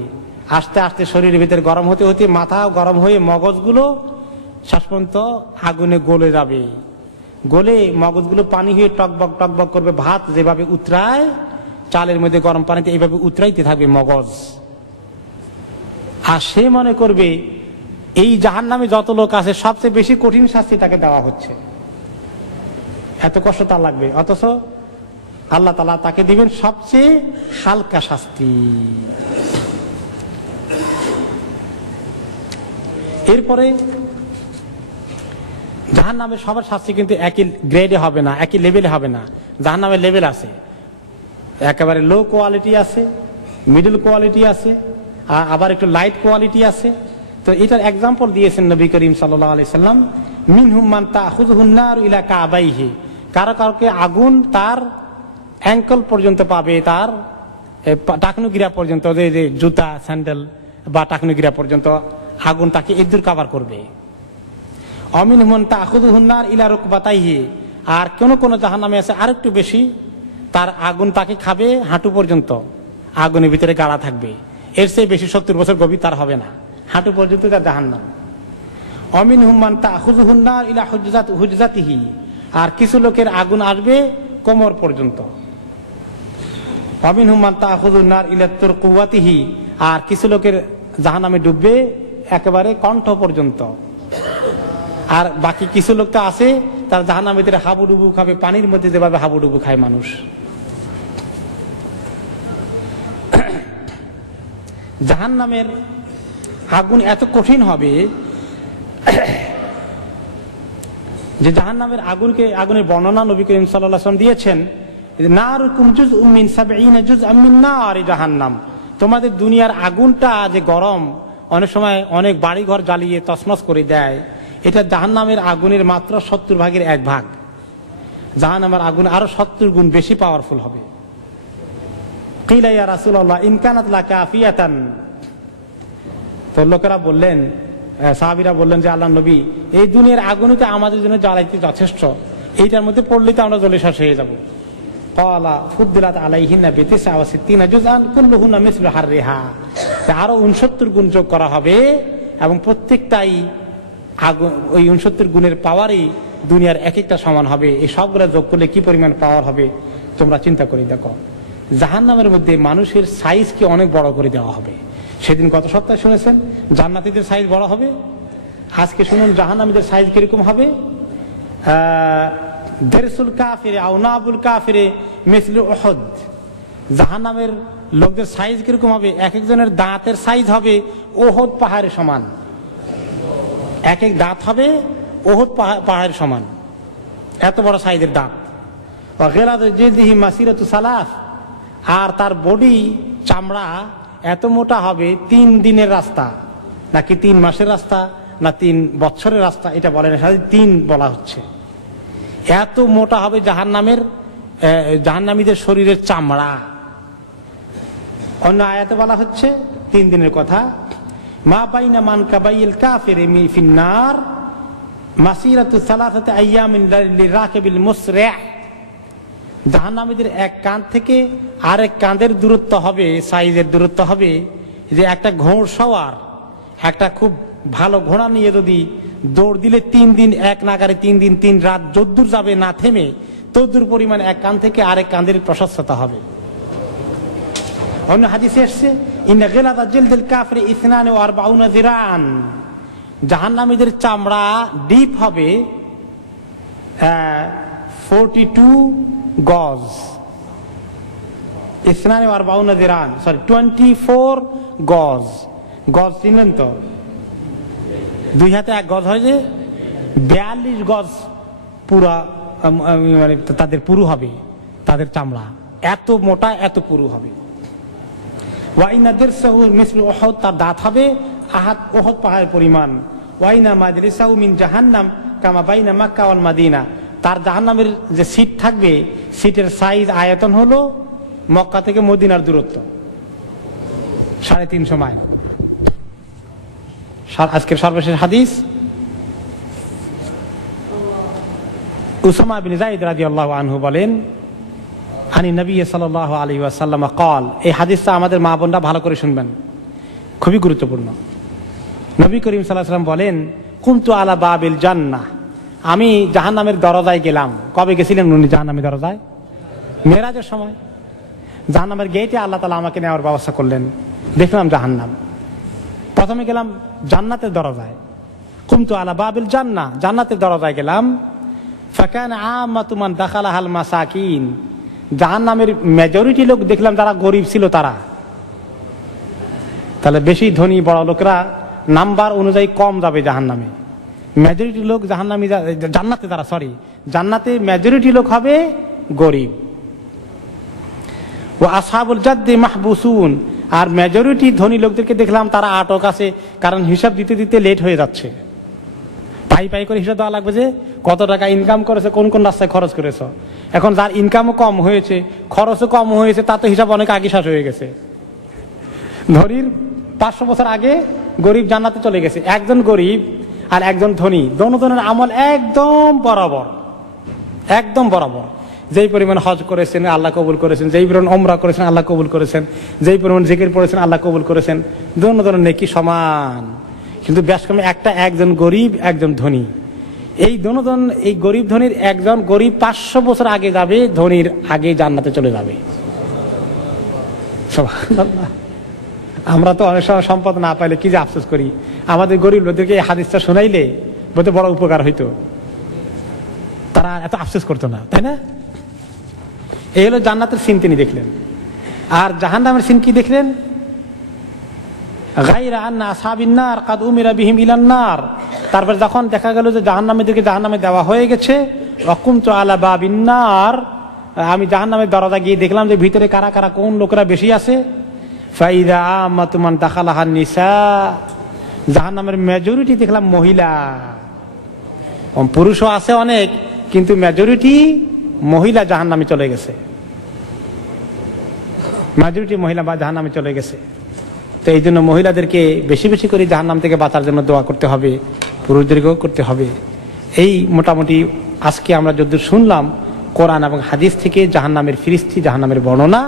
আস্তে আস্তে শরীরের ভিতরে গরম হতে হতে মাথা গরম হয়ে মগজগুলো শেষ পর্যন্ত আগুনে গলে যাবে। গলে মগজগুলো পানি হয়ে টকবক টকবক করবে। ভাত যেভাবে উতরায় চালের মধ্যে গরম পানিতে, এইভাবে উতরাইতে থাকবে মগজ। আর সে মনে করবে এই জাহান্নামে যত লোক আছে সবচেয়ে বেশি কঠিন শাস্তি তাকে দেওয়া হচ্ছে, এত কষ্ট তার লাগবে। অথচ আল্লাহ তাআলা তাকে দিবেন সবচেয়ে হালকা শাস্তি। এরপরে জাহান্নামের সবার শাস্তি কিন্তু একই গ্রেডে হবে না, একই লেভেলে হবে না। জাহান্নামের লেভেল আছে। একেবারে লো কোয়ালিটি আছে, মিডল কোয়ালিটি আছে, আর আবার একটু লাইট কোয়ালিটি আছে। তো এটার এক্সাম্পল দিয়েছেন নবী করিম সাল্লাল্লাহু আলাইহি সাল্লাম, মিনহুম মান তাখুযুহুন নার ইলা কাবাইহি, কারো কাউকে আগুন তার অ্যাঙ্কল পর্যন্ত পাবে, তার টাকনুগিরা পর্যন্ত, যে জুতা স্যান্ডেল বা টাকনুগিরা পর্যন্ত আগুন তাকে ইদ্দুর কাভার করবে। অমিনহুম মান তাখুযুহুন নার ইলা রুকবাতাইহি, আর কোন কোন জাহান্নামে আছে আরেকটু বেশি, তার আগুন তাকে খাবে হাঁটু পর্যন্ত, আগুনের ভিতরে গাড়া থাকবে, এর চেয়ে বেশি 70 বছর গভীর তার হবে না, হাঁটু পর্যন্ত তার জাহান্নাম। অমিনহুম মান তাখুযুহুন নার ইলা হুজজাতিহি, আর কিছু লোকের আগুন আসবে কোমর পর্যন্ত। অমিনহুম মান তাখুযুন নার ইলা তুরকুওয়াতিহি, আর কিছু লোকের জাহান্নামে ডুববে একেবারে কণ্ঠ পর্যন্ত। আর বাকি কিছু লোক তো আছে তার জাহান্নামের ভিতরে হাবুডুবু খাবে, পানির মধ্যে যেভাবে হাবুডুবু খায় মানুষ। জাহান্নামের আগুন এত কঠিন হবে যে জাহান্নামের আগুনের বর্ণনা নবী করিম সাল্লাল্লাহু আলাইহি ওয়াসাল্লাম দিয়েছেন, নারুকুম জুজউম মিন 70 জুজআম মিন নারি জাহান্নাম, তোমাদের দুনিয়ার আগুনটা যে গরম, অনেক সময় অনেক বাড়িঘর জ্বালিয়ে তছনছ করে দেয়, এটা জাহান্নামের আগুনের মাত্র 70 ভাগের 1 ভাগ। জাহান্নামের আগুন আরো 70 গুণ বেশি পাওয়ারফুল হবে। কিলা ইয়া রাসূলুল্লাহ ইন কানাত লাকাফিয়াতান, তো লোকেরা বললেন, সাহাবীরা বললেন যে আল্লাহর নবী, এই দুনিয়ার আগুনতে আমাদের জন্য জ্বালাইতে যথেষ্ট, এইটার মধ্যে পড়লেই তো আমরা জ্বলে শেষ হয়ে যাব। ক্বালা ফুদ্দিলাত আলাইহিন্না বি69 জুজআন কুল্লুহুন্না মিসলু হাররিহা, আরো 69 গুণ যোগ করা হবে, এবং প্রত্যেকটাই আগুন ওই 69 গুণের পাওয়ারই দুনিয়ার এক একটা সমান হবে। এই সবগুলো যোগ করলে কি পরিমাণ পাওয়ার হবে তোমরা চিন্তা করে দেখো। জাহান্নামের মধ্যে মানুষের সাইজকে অনেক বড় করে দেওয়া হবে। সেদিন গত সপ্তাহে শুনেছেন জান্নাতীদের সাইজ বড় হবে, আজকে শুনুন জাহান্নামীদের সাইজ কিরকম হবে। দেরসুল কাফিরে আও নাবুল কাফিরে মিসলু উহুদ, জাহান্নামের লোকদের সাইজ কিরকম হবে, এক একজনের দাঁতের সাইজ হবে উহুদ পাহাড়ের সমান, এক এক দাঁত হবে উহুদ পাহাড়ের সমান, এত বড় সাইজের দাঁত। ওয়া গিলাযু জিলদিহি মাসিরাতু সালাস, আর তার বডি চামড়া এত মোটা হবে 3 দিনের রাস্তা, নাকি 3 মাসের রাস্তা, না 3 বছরের রাস্তা, এটা বলে না, 3 বলা হচ্ছে। এত মোটা হবে জাহান্নামীদের শরীরের চামড়া। অন্য আয়াতে বলা হচ্ছে 3 দিনের কথা, মা বাইনা মানকাবাইল কাফির ফিন নার মাসিরাতু সালাসাতি আইয়ামিন লিরাকিবিল মুসরি', জাহান্নামীদের এক কাঁধ থেকে আরেক কাঁধের দূরত্ব হবে, সাইজের দূরত্ব হবে, যে একটা ঘোড়সওয়ার একটা খুব ভালো ঘোড়া নিয়ে যদি দৌড় দিলে 3 দিন এক নাগারে, 3 দিন 3 রাত যদ্দূর যাবে না থেমে, তদ্দূর পরিমাণ এক কাঁধ থেকে আরেক কাঁধের প্রশস্ততা হবে। অন্য হাদিসে এসেছে ইন্না গিলাযা জিলদিল কাফিরি 42 যিরাআন, জাহান্নামীদের চামড়া ডিপ হবে 42 গজ, 42 যিরাআন, সরি 24 গজ। গজ চিনলেন তো, 2 হাতে 1 গজ হয় যে 42 গজ পুরা, মানে তাদের পুরু হবে, তাদের চামড়া এত মোটা, এত পুরু হবে। ওয়াইনা দিরসাহু মিসলু উহুদ, তার দাঁত হবে উহুদ পাহাড়ের পরিমাণ। ওয়াইনা মাজলিসাহু মিন জাহান্নাম কামা বাইনা মক্কা ওয়াল মাদিনা, তার জাহান্নামের যে সিট থাকবে, সিটের সাইজ আয়তন হলো মক্কা থেকে মদিনার দূরত্ব 350 মাইল। আজকের সর্বশেষ হাদিস, উসামা বিন যায়েদ রাদিয়াল্লাহু আনহু বলেন, আনি নবী সাল্লাল্লাহু আলাইহি ওয়াসাল্লাম ক্বাল, এই হাদিসটা আমাদের মা বোনরা ভালো করে শুনবেন, খুবই গুরুত্বপূর্ণ। নবী করিম সাল্লাল্লাহু আলাইহি ওয়াসাল্লাম বলেন, কুনতু আলা বাবিল জান্নাহ, আমি জাহান্নামের দরজায় গেলাম। কবে গেছিলেন উনি জাহান্নামের দরজায়? মেরাজের সময়। জাহান্নামের গেটে আল্লাহ তাআলা আমাকে নেওয়ার ব্যবস্থা করলেন, দেখলাম জাহান্নাম। প্রথমে গেলাম জান্নাতের দরজায়, কুনতু আলা বাবিল জান্নাহ, জান্নাতের দরজায় গেলাম। ফাকানা আম্মাতু মান দাখালাহাল মাসাকিন, জাহান্নামের মেজরিটি লোক দেখলাম যারা গরিব ছিল তারা। তাহলে বেশি ধনী বড় লোকরা নাম্বার অনুযায়ী কম যাবে জাহান্নামে, মেজরিটি লোক জান্নাতে মেজরিটি লোক হবে গরিব। ও আসহাবুল জাদ্দি মাহবুসুন, আর মেজরিটি ধনী লোকদেরকে দেখলাম তারা আটক আছে, কারণ হিসাব দিতে দিতে লেট হয়ে যাচ্ছে। পাই পাই করে হিসাব দেওয়া লাগবে যে কত টাকা ইনকাম করেছে, কোন কোন রাস্তায় খরচ করেছ। এখন যার ইনকামও কম হয়েছে, খরচও কম হয়েছে, তা তো হিসাব অনেক আগে শেষ হয়ে গেছে। ধনীর 500 বছর আগে গরিব জান্নাতে চলে গেছে। একজন গরিব আর একজন ধনী, দোনোজনের আমল একদম বরাবর, একদম বরাবর। যেই পরিমাণ হজ করেছেন আল্লাহ কবুল করেছেন, যেই পরিমাণ ওমরা করেছেন আল্লাহ কবুল করেছেন, যেই পরিমাণ জিকির পড়েছেন আল্লাহ কবুল করেছেন, দোনোজনের নেকি সমান। কিন্তু ব্যাসক্রমে একটা, একজন গরিব একজন ধনী। এই দোনোজন, এই গরিব ধনীর একজন গরিব 500 বছর আগে যাবে, ধনীর আগে জান্নাতে চলে যাবে। সুবহানাল্লাহ। আমরা তো অনেক সময় সম্পদ না পাইলে কি যে আফসোস করি। আমাদের গরিব লোকদেরকে এই হাদিসটা শোনাইলে বলতে বড় উপকার হইতো, তারা এত আফসোস করতো না, তাই না? এই হলো জান্নাতের সিন তিনি দেখলেন। আর জাহান্নামের সিন কি দেখলেন? গায়রা আন্না আসহাবিন নার কাদ উমিরা বিহিম ইলান নার। তারপর যখন দেখা গেল যে জাহান্নামীদেরকে জাহান্নামে দেওয়া হয়ে গেছে, ওয়াকুমতু আলা বাবিন নার, আমি জাহান্নামের দরজা গিয়ে দেখলাম যে ভিতরে কারা কারা, কোন লোকেরা বেশি আছে। ফাইদা আমাতু মান দাখালাহান নিসা, জাহান্নামের মেজরিটি দেখলাম মহিলা। পুরুষও আছে অনেক, কিন্তু মেজরিটি মহিলা জাহান্নামে চলে গেছে, মেজরিটি মহিলা বা জাহান্নামে চলে গেছে। তো এই জন্য মহিলাদেরকে বেশি বেশি করে জাহান্নাম থেকে বাঁচার জন্য দোয়া করতে হবে, পুরুষদেরকেও করতে হবে। এই মোটামুটি আজকে আমরা যতদূর শুনলাম কোরআন এবং হাদিস থেকে জাহান্নামের ফিরিস্তি, জাহান্নামের বর্ণনা।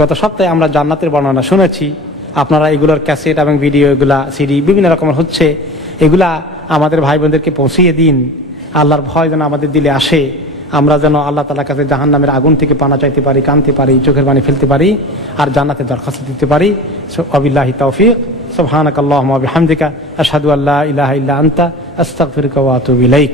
গত সপ্তাহে আমরা জান্নাতের বর্ণনা শুনেছি। আপনারা এগুলোর ক্যাসেট এবং ভিডিও, এগুলা সিডি বিভিন্ন রকমের হচ্ছে, এগুলা আমাদের ভাই বোনদেরকে পৌঁছিয়ে দিন। আল্লাহর ভয় যেন আমাদের দিলে আসে, আমরা যেন আল্লাহ তাআলার কাছে জাহান্নামের আগুন থেকে পানা চাইতে পারি, কাঁদতে পারি, চোখের পানি ফেলতে পারি, আর জান্নাতের দরখাস্ত দিতে পারি। ওয়াবিল্লাহি তাওফীক। সুবহানাকাল্লাহুম্মা ওয়া বিহামদিকা আশহাদু আল্লা ইলাহা ইল্লা আনতা আস্তাগফিরুকা ওয়া আতুবু ইলাইক।